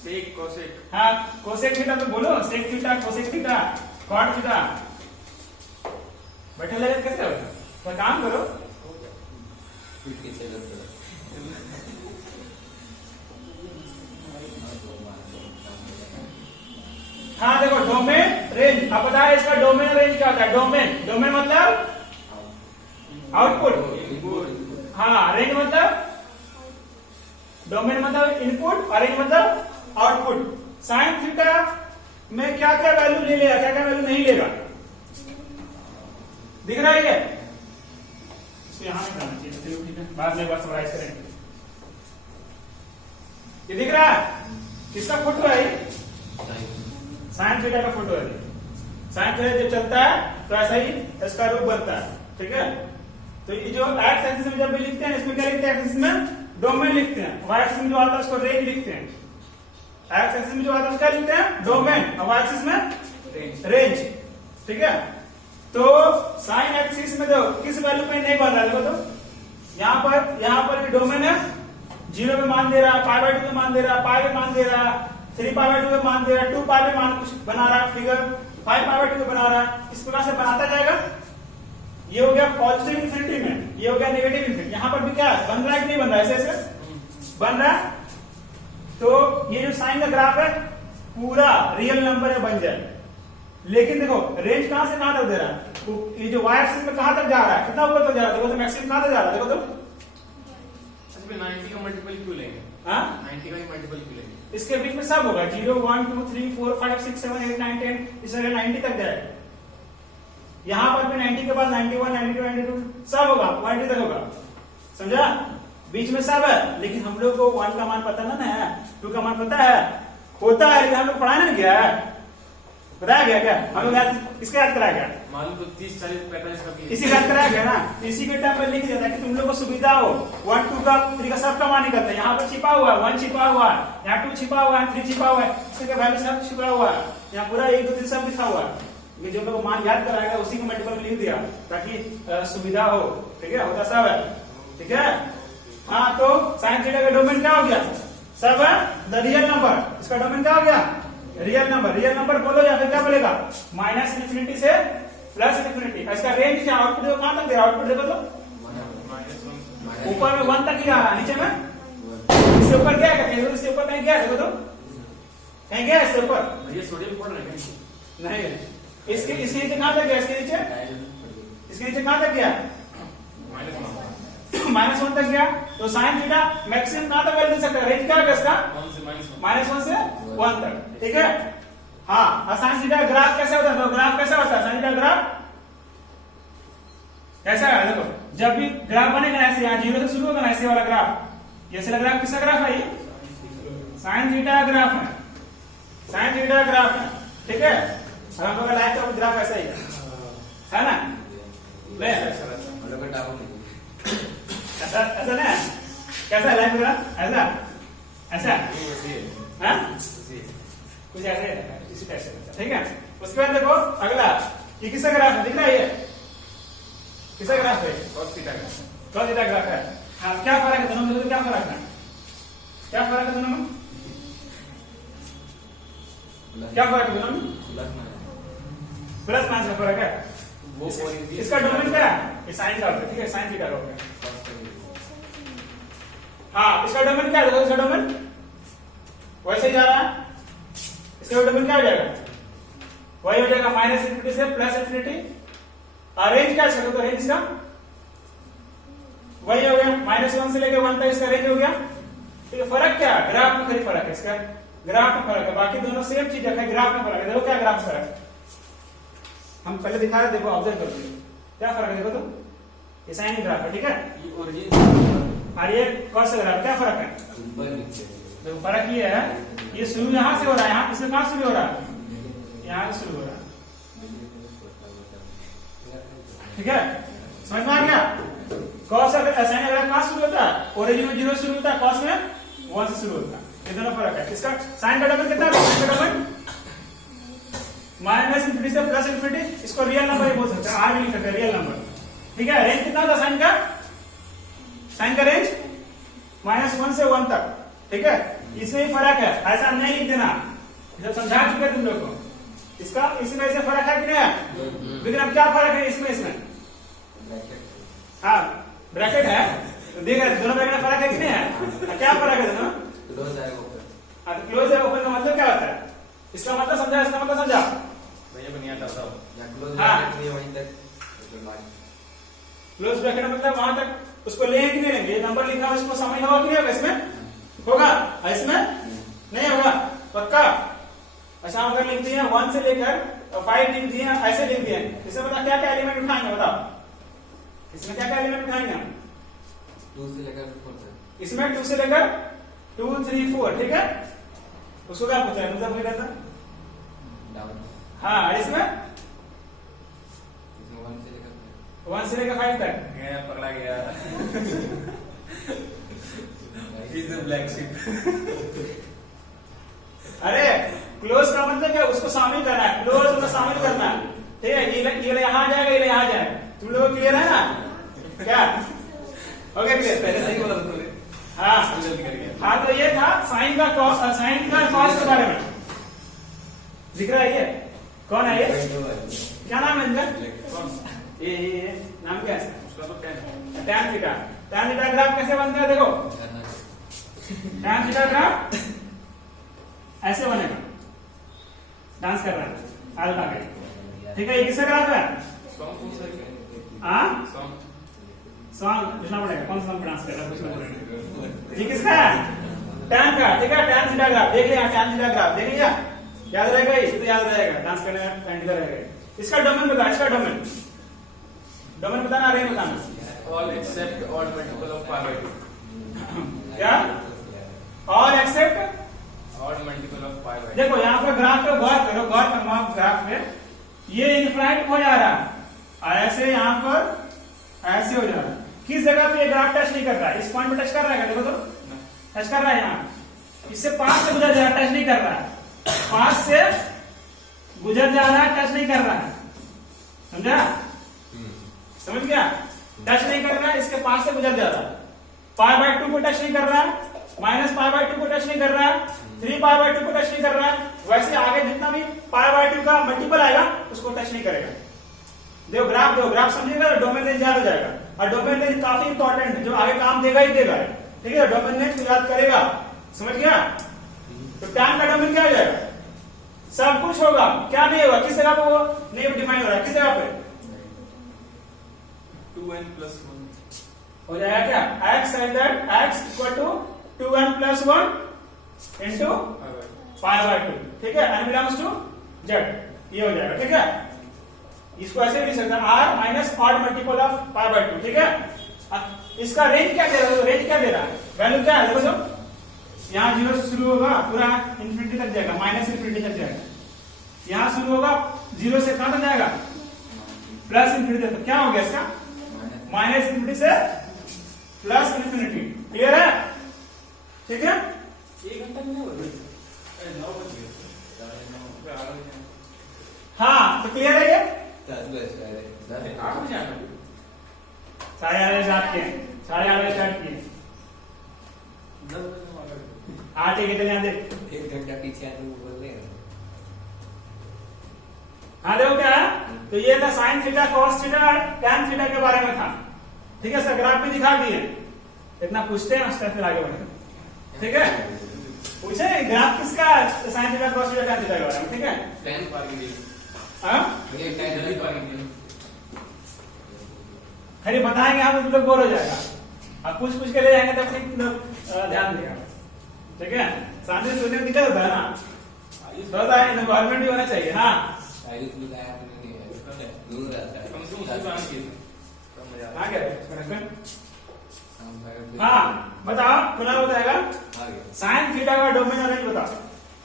Sec cosec. हाँ, कोसेक थीटा तो बोलो, sec theta cosec theta cot theta. बैठे लगे कैसे होगा? तो काम करो। हाँ देखो, डोमेन रेंज। अब बताया इसका डोमेन रेंज क्या होता है? डोमेन मतलब आउटपुट। हाँ, रेंज मतलब डोमेन मतलब इनपुट और रेंज मतलब आउटपुट। साइन थीटा में क्या क्या वैल्यू ले लेगा, क्या क्या वैल्यू नहीं लेगा, दिख रहा है ये? इसको यहां में करना चाहिए, चलो ठीक है, बाद में एक बार समराइज करेंगे। ये दिख रहा है? किसका फोटो है? साइन थीटा का फोटो है। साइन थीटा जब चलता है तो ऐसा ही इसका रूप बनता है। ठीक है, तो ये जो एक्स एक्सिस में जब भी लिखते हैं, इसमें क्या लिखते हैं? एक्सिस में डोमेन लिखते हैं, वाई एक्सिस में जो आता है उसको रेंज लिखते हैं। एक्स एक्सिस में जो आता है उसका लिखते हैं डोमेन, और वाई एक्सिस में रेंज। ठीक है, तो साइन एक्सिस में जो किस वैल्यू पे नहीं बन रहा है, देखो तो यहाँ पर ये डोमेन है, 0 पे मान दे रहा है, पाई बाय 2 पे मान दे रहा है, पाई पे मान दे रहा है, 3 पाई बाय 2 पे मान दे रहा है, 2 पाई पे मान कुछ बना रहा है, फिगर 5 पाई बाय 2 पे बना रहा है। इस प्रकार से बनाता जाएगा। ये हो गया पॉजिटिव इन्फिनिटी में, ये हो गया नेगेटिव इन्फिनिटी। यहाँ पर भी क्या बन रहा है कि नहीं बन रहा है? ऐसे बन रहा है। तो ये जो साइन का ग्राफ है पूरा रियल नंबर है, बन जाए। लेकिन देखो रेंज कहां से कहां तक दे रहा है? ये जो वाई एक्सिस में कहां तक जा रहा है, कितना ऊपर तक जा रहा है? देखो तो मैक्सिमम कहां तक जा रहा है, देखो तो। अच्छा, 90 का मल्टीपल क्यों लेंगे? हाँ, 90 का ही मल्टीपल क्यों लेंगे? इसके बीच में सब होगा, 0 1 2 3 4 5 6 7 8 9 10, इस तरह 90 तक जाएगा। यहां पर भी 90 के बाद 91 92 92 सब होगा, 1 तक होगा। समझा? बीच में सब है, लेकिन हम लोग को 1 का मान पता ना है, 2 का मान पता है, होता है, लेकिन हम लोग पढ़ाया नहीं गया है, बताया गया क्या? हम लोग इसका याद कराया गया, मालूम तो 30, 40, 45 का भी है। इसी याद कराया गया ना, इसी के टाइम पर लिख दिया था कि तुम लोग को सुविधा हो, 1, 2 का 3 का सब का मान निकलता है, यहाँ पर छिपा हुआ है, 1 छिपा हुआ है, यहाँ 2 छिपा हुआ है, 3 छिपा हुआ है, इसके वैल्यू सब छिपा हुआ है, यहाँ पूरा 1, 2, 3 सब लिखा हुआ है, जो लोग मान याद कराएगा उसी को मल्टीपल में लिख दिया ताकि सुविधा हो, ठीक है, होता सब है, ठीक है। हाँ, तो साइन थीटा का डोमेन क्या हो गया? सब है द रियल नंबर, इसका डोमेन क्या हो गया? रियल नंबर, रियल नंबर बोलो या फिर क्या बोलेगा? माइनस इन्फिनिटी से प्लस इन्फिनिटी। इसका रेंज क्या? आउटपुट देखो कहां तक दे रहा, आउटपुट देखो तो ऊपर में 1 तक ही रहा, नीचे में इससे ऊपर गया क्या? इससे ऊपर कहीं गया? देखो तो कहीं गया इससे ऊपर? ये सोडियम पढ़ रहे हैं नहीं, इसके नीचे कहां तक गया? इसके नीचे कहां तक गया? -1 तक गया। तो साइन थीटा मैक्सिमम कहां तक वैल्यू दे सकता है? रेंज क्या होगा इसका? -1 से 1 तक, ठीक है। हाँ, साइन थीटा ग्राफ कैसे होता है? तो ग्राफ कैसा होता है? साइन थीटा ग्राफ कैसा है? देखो, जब भी ग्राफ बनेगा ना ऐसे, यहाँ 0 से शुरू होगा ना ऐसे वाला ग्राफ, ये वाला ग्राफ किसका ग्राफ है? ये साइन थीटा ग्राफ है, साइन थीटा ग्राफ है, ठीक है। और हम लोग का लाइफ का ग्राफ ऐसा ही है ना? ऐसा ऐसा ना, कैसा है लाइफ ग्राफ? ऐसा ऐसा हाँ, कुछ ऐसे इसी टाइप से, ठीक है। उसके बाद देखो अगला, ये किसका ग्राफ है? दिख रहा है? ये किसका ग्राफ है? cos थीटा का। cos थीटा ग्राफ है। हाँ, क्या फर्क है दोनों में? क्या फर्क है? क्या फर्क है दोनों में? क्या फर्क है दोनों में? प्लस माइनस का फर्क है। इसका डोमेन क्या है? ये साइन का होता है, ठीक है, साइन थीटा का होता है। हाँ, इसका डोमेन क्या है? देखो इसका डोमेन वैसे ही जा रहा है, इसका डोमेन क्या हो जाएगा? वही हो जाएगा माइनस इन्फिनिटी से प्लस इन्फिनिटी। और रेंज क्या है? तो रेंज इसका वही हो गया, -1 से लेकर 1 तक इसका रेंज हो गया, ठीक है। फर्क क्या है? ग्राफ में खाली फर्क है, इसका ग्राफ में फर्क है, बाकी दोनों सेम चीज है, ग्राफ में फर्क है। देखो क्या ग्राफ में फर्क है, हम पहले दिखा रहे, देखो ऑब्जर्व करो क्या फर्क है। देखो तो ये साइन ग्राफ है, ठीक है, ये ओरिजिन और ये कॉस ग्राफ, क्या फर्क है? देखो फर्क ये है, ये शुरू यहां से हो रहा है, यहाँ इसमें कहां शुरू हो रहा है? यहां से शुरू हो रहा है, ठीक है, समझ में आ गया? कॉस साइन ग्राफ कहां शुरू होता है? ओरिजिन में 0 शुरू होता है, कॉस में 1 से शुरू होता है, ये दोनों फर्क है। इसका साइन का डोमेन कितना है? साइन का डोमेन माइनस इन्फिनिटी से प्लस इन्फिनिटी, इसको रियल नंबर ही बोल सकते हैं, आर भी लिख सकते हैं, रियल नंबर, ठीक है। रेंज कितना होता है साइन का? साइन का रेंज -1 से 1 तक, ठीक है। इसमें ही फर्क है, ऐसा नहीं लिख देना, जब समझा चुके तुम लोग को। इसका इसमें से फर्क है कि नहीं है? लेकिन अब क्या फर्क है इसमें? हाँ, ब्रैकेट है, तो देख रहे दोनों ब्रैकेट में फर्क है कि नहीं है? क्या फर्क है दोनों? क्लोज है ओपन। क्लोज है ओपन का मतलब क्या होता है? इसका मतलब समझा, इसका मतलब समझा भैया बनिया बताओ। या क्लोज हाँ। ब्रैकेट में वहीं तक क्लोज ब्रैकेट मतलब वहां तक उसको लेंगे कि नहीं लेंगे? ये नंबर लिखा है उसको समझ होगा कि नहीं होगा? इसमें होगा, इसमें नहीं होगा, पक्का। अच्छा, हम अगर लिख दिए 1 से लेकर 5 लिख दिए, ऐसे लिख दिए, इसमें बता क्या क्या एलिमेंट उठाएंगे? बताओ इसमें क्या क्या एलिमेंट उठाएंगे हम? 2 से लेकर 4 तक। इसमें 2 से लेकर 2, 3, 4, ठीक है। उसको क्या पूछा है? मतलब क्या था? डाउन। हाँ, और इसमें इसमें 1 से लेकर 1 से लेकर 5 तक। गया पकड़ा गया। He's a black sheep. अरे क्लोज का मतलब क्या? उसको शामिल करना है, क्लोज में शामिल करना है, ठीक है। ये यहाँ जाएगा, ये यहाँ जाएगा, तुम लोग क्लियर है ना? क्या ओके क्लियर? पहले सही बोला तुमने। हाँ जल्दी कर गया। हाँ, तो ये था साइन का कॉस के बारे में। दिख रहा है ये? कौन है ये? क्या नाम है इनका? ये नाम क्या है? उसका तो tan है। Tan theta. Tan theta graph कैसे बनता है? देखो टैन थीटा ग्राफ ऐसे बनेगा, डांस कर रहा है अल्फा का, ठीक है। ये किसका ग्राफ है? सॉन्ग कौन सा है? हाँ, सॉन्ग सॉन्ग पूछना पड़ेगा, कौन सा सॉन्ग डांस कर रहा है पूछना पड़ेगा। ये किसका है? टैन का, ठीक है। टैन थीटा ग्राफ देख लिया, टैन थीटा ग्राफ देख लिया, याद रहेगा, ये तो याद रहेगा, डांस करने में टैन थीटा रहेगा। इसका डोमेन बता, इसका डोमेन बताना, रेंज बताना। all except odd multiple of pi by 2. क्या all except odd multiple of pi by 2. देखो यहाँ पे ग्राफ पे गौर करो, गौर फरमाओ ग्राफ पे, ये इनफाइनाइट हो जा रहा है, ऐसे यहाँ पर ऐसे हो जा रहा है, किस जगह पे ये ग्राफ टच नहीं कर रहा है, इस पॉइंट पे टच कर रहा है, देखो तो टच कर रहा है यहाँ, इससे पास से गुजर जा रहा है, टच नहीं कर रहा है, पास से गुजर जा रहा है, टच नहीं कर रहा है, समझा? समझ गया? टच नहीं कर रहा है, इसके पास से गुजर जा रहा है, पाई बाय 2 को टच नहीं कर रहा है, माइनस पाई बाय 2 को टच नहीं कर रहा है, 3 पाई बाय 2 को टच नहीं कर रहा है, वैसे आगे जितना भी पाई बाय 2 का मल्टीपल आएगा उसको टच नहीं करेगा। देखो ग्राफ समझिएगा तो डोमेन रेंज याद हो जाएगा, और डोमेन रेंज काफी इंपॉर्टेंट है, जो आगे काम देगा ही देगा, ठीक है? डोमेन रेंज याद करेगा, समझ गया? तो टैन का डोमेन क्या हो जाएगा? सब कुछ होगा, क्या नहीं होगा, किस जगह पे वो नहीं डिफाइन हो रहा है, किस जगह पे 2n plus 1. हो जाएगा क्या? x such that x equal to 2n plus 1 into pi by 2, ठीक है? n belongs to z, ये हो जाएगा, ठीक है? इसको ऐसे भी लिख सकते हैं r minus odd multiple of pi by 2, ठीक है? इसका रेंज क्या दे रहा है? रेंज क्या दे रहा है? वैल्यू क्या है देखो तो, यहाँ 0 से शुरू होगा, पूरा इंफिनिटी तक जाएगा, माइनस इंफिनिटी तक जाएगा, यहाँ शुरू होगा 0 से कहां तक जाएगा? प्लस इंफिनिटी तक, क्या हो गया इसका? माइनस इंफिनिटी से प्लस इंफिनिटी, क्लियर है? ठीक है? 1 घंटा में नहीं हो रहा 9 बज गए। हाँ, तो क्लियर है ये? 10 बजे 8 बजे आना। 8:30 स्टार्ट किए, 8:30 स्टार्ट किए, 8 के कितने आते? 1 घंटा पीछे आते वो बोल रहे हैं। हाँ देखो क्या है, तो ये था साइन थीटा कॉस थीटा और टैन थीटा के बारे में था, ठीक है? सर ग्राफ भी दिखा दिए, इतना पूछते हैं उसका फिर आगे बढ़े, ठीक है? पूछे ग्राफ किसका, sine theta cos theta tan theta के बारे में, ठीक है? 10 पार्किंग हाँ ये 10 पार्किंग खैर बताएंगे हम, लोग बोर हो जाएगा, अब पूछ के ले जाएंगे तो अपने लोग ध्यान देगा, ठीक है? सामने सोने में दिक्कत होता है ना, थोड़ा सा एनवायरमेंट भी होना चाहिए। हाँ आयुष भी लाया नहीं है, दूर रहता है, कम से कम उसको काम किए कम मजा आता आ गया हाँ हाँ बताओ, पुनः बताएगा आगे साइन थीटा का डोमेन और रेंज बताओ।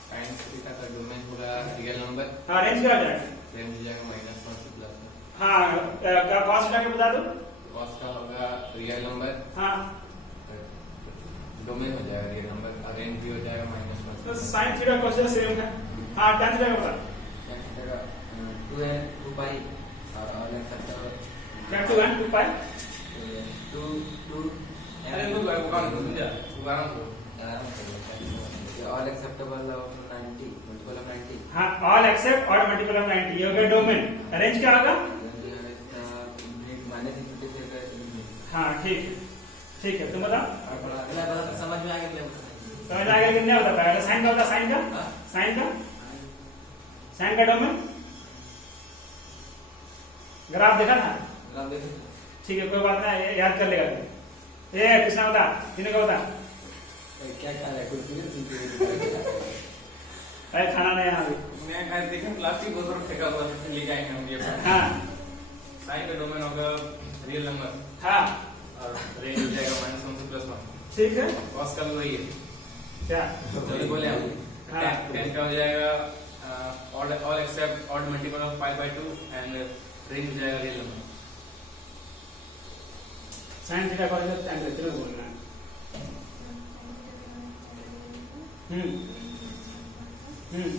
साइन थीटा का डोमेन पूरा रियल नंबर, हाँ रेंज क्या हो जाएगा? रेंज हो जाएगा -1 से प्लस। हाँ कॉस थीटा के बता दो। कॉस का होगा रियल नंबर, हाँ डोमेन हो जाएगा रियल नंबर, और रेंज भी हो जाएगा -1 तो से। Sine theta cos theta same है। हाँ टैन थीटा का बता। साइन थीटा का 2 पाई और लिख सकते हो क्या 2 1 2 पाई 2 अरे वो काम कर दिया वो काम करो all acceptable of 90 multiple of 90। हाँ ऑल एक्सेप्ट और मल्टीपल ऑफ 90 ये हो गया डोमेन। रेंज क्या होगा? हाँ ठीक है तुम बताओ। समझ में आ गया? समझ आ गया कि नहीं होता है? साइन का होता, साइन का हाँ? साइन का डोमेन ग्राफ देखा था? ग्राफ देखो ठीक है कोई बात नहीं, ये याद कर लेगा तू। ये किसने बता, किसने का बता? क्या खा रहा है कुछ अरे खाना नहीं यहाँ अभी। मैं कहा देखा प्लास्टिक बोतल फेंका हुआ है लेके आएंगे हम ये हाँ साइन का डोमेन होगा रियल नंबर हाँ और रेंज हो जाएगा -1 से +1। ठीक है कॉस का भी वही है क्या जल्दी बोले हम। हाँ। 10 का हो जाएगा all except odd multiple of pi by 2 and range हो जाएगा रियल नंबर। साइन थीटा का टेम्परेचर बोलना है। हम्म हम्म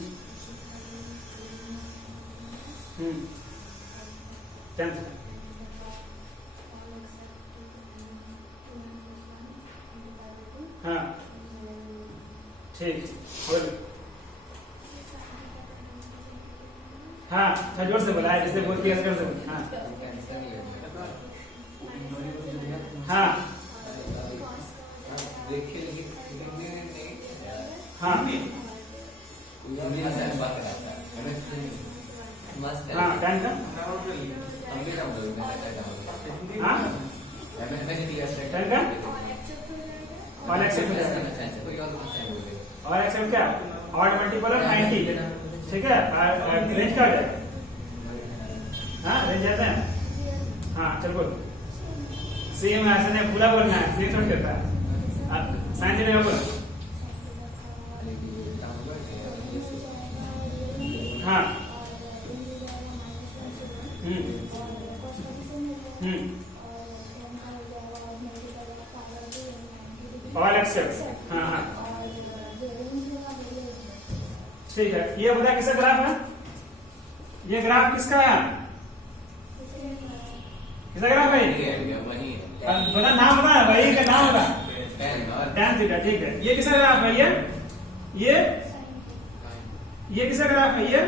हम्म हाँ ठीक बोल। हाँ जोर से बोला है, जैसे बोलती है जोर से बोल। हाँ हाँ हाँ मस्त हाँ टाइम का हाँ टाइम का और एक्सेप्ट और एक्सेप्ट क्या ऑड मल्टीपल ऑफ 90 ठीक है। रेंज क्या है? हाँ रेंज आता है। हाँ चल बोल। सेम ऐसे नहीं पूरा बोलना है, सेम थोड़ी करता है। साइन थीटा का बोलो। हाँ ऑल एक्सेप्ट, हाँ हाँ ठीक है। ये बता किसका ग्राफ है? ये ग्राफ किसका है? किसका ग्राफ है? बता नाम बता, वही का नाम बता। tan थीटा, ठीक है। ये किसका ग्राफ है? ये किसका ग्राफ है? ये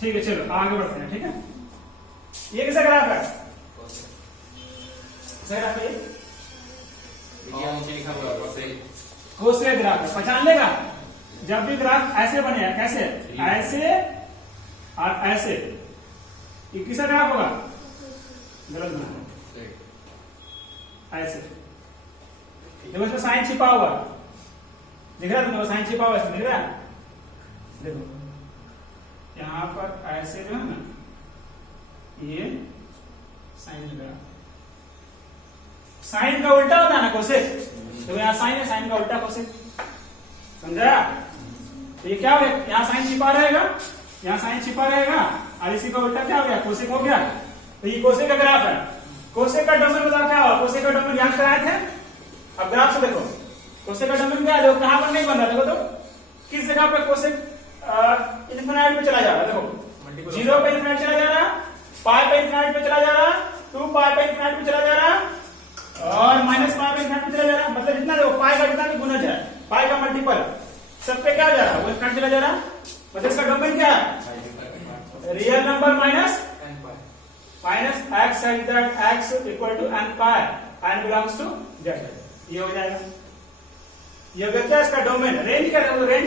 ठीक है, चलो आगे बढ़ते हैं। ठीक है, ये किसका ग्राफ है? किसका ग्राफ है? कोसेक ग्राफ है, पहचान लेगा। जब भी ग्राफ ऐसे बने, कैसे, ऐसे और ऐसे, ये किसका ग्राफ होगा? गलत बना, ऐसे। देखो इसमें साइन छिपा हुआ दिख रहा है तुमको? साइन छिपा हुआ इसमें दिख रहा है? देखो यहां पर ऐसे जो है ना, ये साइन ग्राफ, साइन का उल्टा होता है ना कोसेक, तो यहाँ साइन है, साइन का उल्टा कोसेक, समझा? तो ये क्या हो गया? यहाँ साइन छिपा रहेगा, यहाँ साइन छिपा रहेगा, और इसी का उल्टा क्या हो गया? कोसेक हो गया। तो ये कोसेक का ग्राफ है। कोसेक का डोमेन बताओ क्या हुआ? कोसेक का डोमेन याद कराए थे, अब ग्राफ से देखो कोसेक का डोमेन क्या है? देखो कहां पर नहीं बन रहा, देखो तो किस जगह पे कोसेक इन्फिनाइट पे चला जा रहा है। देखो 0 पे इन्फिनाइट चला जा रहा, पाई पे इन्फिनाइट पे चला जा रहा, 2 पाई पे इन्फिनाइट पे चला जा रहा, और माइनस पाई पे इन्फिनाइट पे चला जा रहा। मतलब जितना देखो पाई का जितना भी गुना जाए, पाई का मल्टीपल सब पे क्या जा रहा है? वो इन्फिनाइट चला जा रहा। मतलब इसका डोमेन क्या है? Real number minus x such that x equal to n pi and belongs to z। ये हो जाएगा। ये हो गया क्या इसका डोमेन? रेंज क्या है? रेंज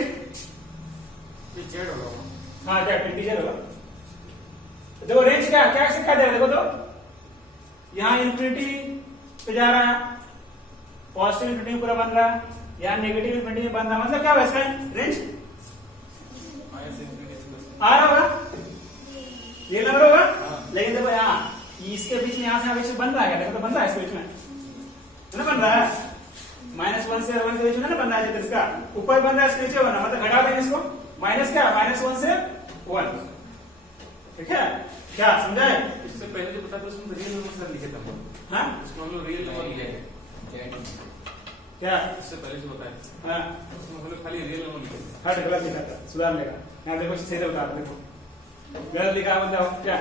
z होगा। हाँ z इंटीजर होगा। देखो रेंज क्या क्या से क्या दे रहा है? देखो तो यहाँ इंफिनिटी पे जा रहा है, पॉजिटिव इंफिनिटी में पूरा बन रहा है, यहाँ नेगेटिव इंफिनिटी में बन रहा है। मतलब क्या होगा इसका रेंज? आ रहा होगा, ये नंबर होगा। लेकिन देखो यहाँ इसके बीच में, यहाँ से बीच में बन रहा है, देखो तो बन रहा है इसके बीच में, ना बन रहा है -1 से 1 के बीच में ना बन रहा है। इसका ऊपर बन रहा है, इसके नीचे बन रहा है, मतलब घटा देंगे इसको। माइनस क्या? -1 से 1, ठीक है? क्या समझाए? इससे पहले जो बताया उसमें रियल नंबर सर लिखे थे। हाँ उसमें हम लोग रियल नंबर लिखे थे। क्या? इससे पहले जो बताया हाँ उसमें हम लोग खाली रियल नंबर लिखे थे। हट, गलत लिखा था, सुधार लेगा। यहाँ देखो सीधे बता, देखो गलत लिखा मतलब क्या?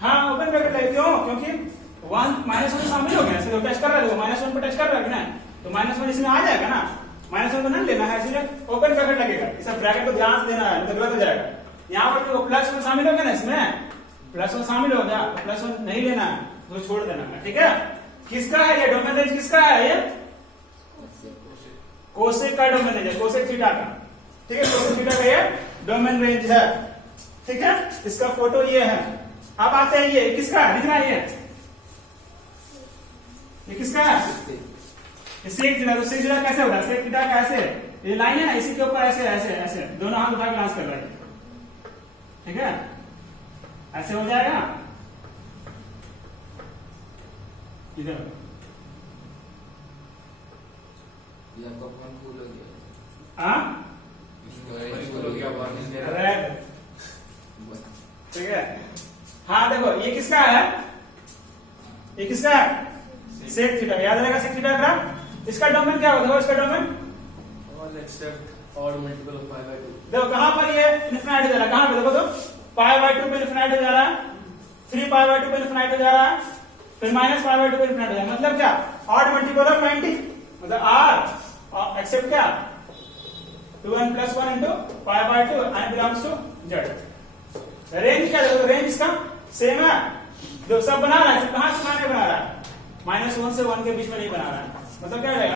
हाँ ओपन ब्रैकेट है, क्यों? क्योंकि 1 शामिल हो गया, इसलिए टच कर रहा है, -1 पे टच कर रहा है ना, तो -1 इसमें आ जाएगा ना, -1 को नहीं लेना है, इसलिए ओपन ब्रैकेट लगेगा। इस ब्रैकेट को ध्यान से देना है, तो गलत हो जाएगा। यहाँ पर जो +1 शामिल हो गया ना, इसमें +1 शामिल हो गया, +1 नहीं लेना है, तो छोड़ देना है, ठीक है? किसका है ये डोमेन रेंज? किसका है ये? कोसेक का डोमेन रेंज है, कोसेक थीटा का, ठीक है? कोसेक थीटा का ये डोमेन रेंज है, ठीक है? इसका फोटो ये है। अब आते हैं ये किसका है? दिख रहा है ये किसका है? Sec theta. तो सेक थीटा कैसे होगा? सेक थीटा का ऐसे, ये लाइन है ना, इसी के ऊपर ऐसे ऐसे ऐसे दोनों हाथ उठा के डांस कर रहा है, ठीक है? ऐसे हो जाएगा इधर। फूल हो गया, हाँ रेड, रेड, ठीक है? हाँ देखो ये किसका है? ये किसका है? Sec theta. याद रहेगा सेक थीटा ग्राफ। इसका डोमेन क्या होगा? देखो इसका domain all except odd multiple of pi by 2। देखो कहां पर ये इनफिनाइट हो जा रहा है, कहां पे? देखो तो π/2 पे इनफिनाइट हो जा रहा है, 3π/2 पे इनफिनाइट हो जा रहा है, फिर -π/2 पे इनफिनाइट हो जा रहा है। मतलब क्या? ऑड मल्टीपल ऑफ 90, मतलब r एक्सेप्ट क्या? 2n + 1 into π/2 and belongs to z। Range क्या? देखो रेंज इसका सेम है, जो सब बना रहा है, कहां से बना रहा है? -1 से 1 के बीच में नहीं बना रहा है, मतलब क्या रहेगा?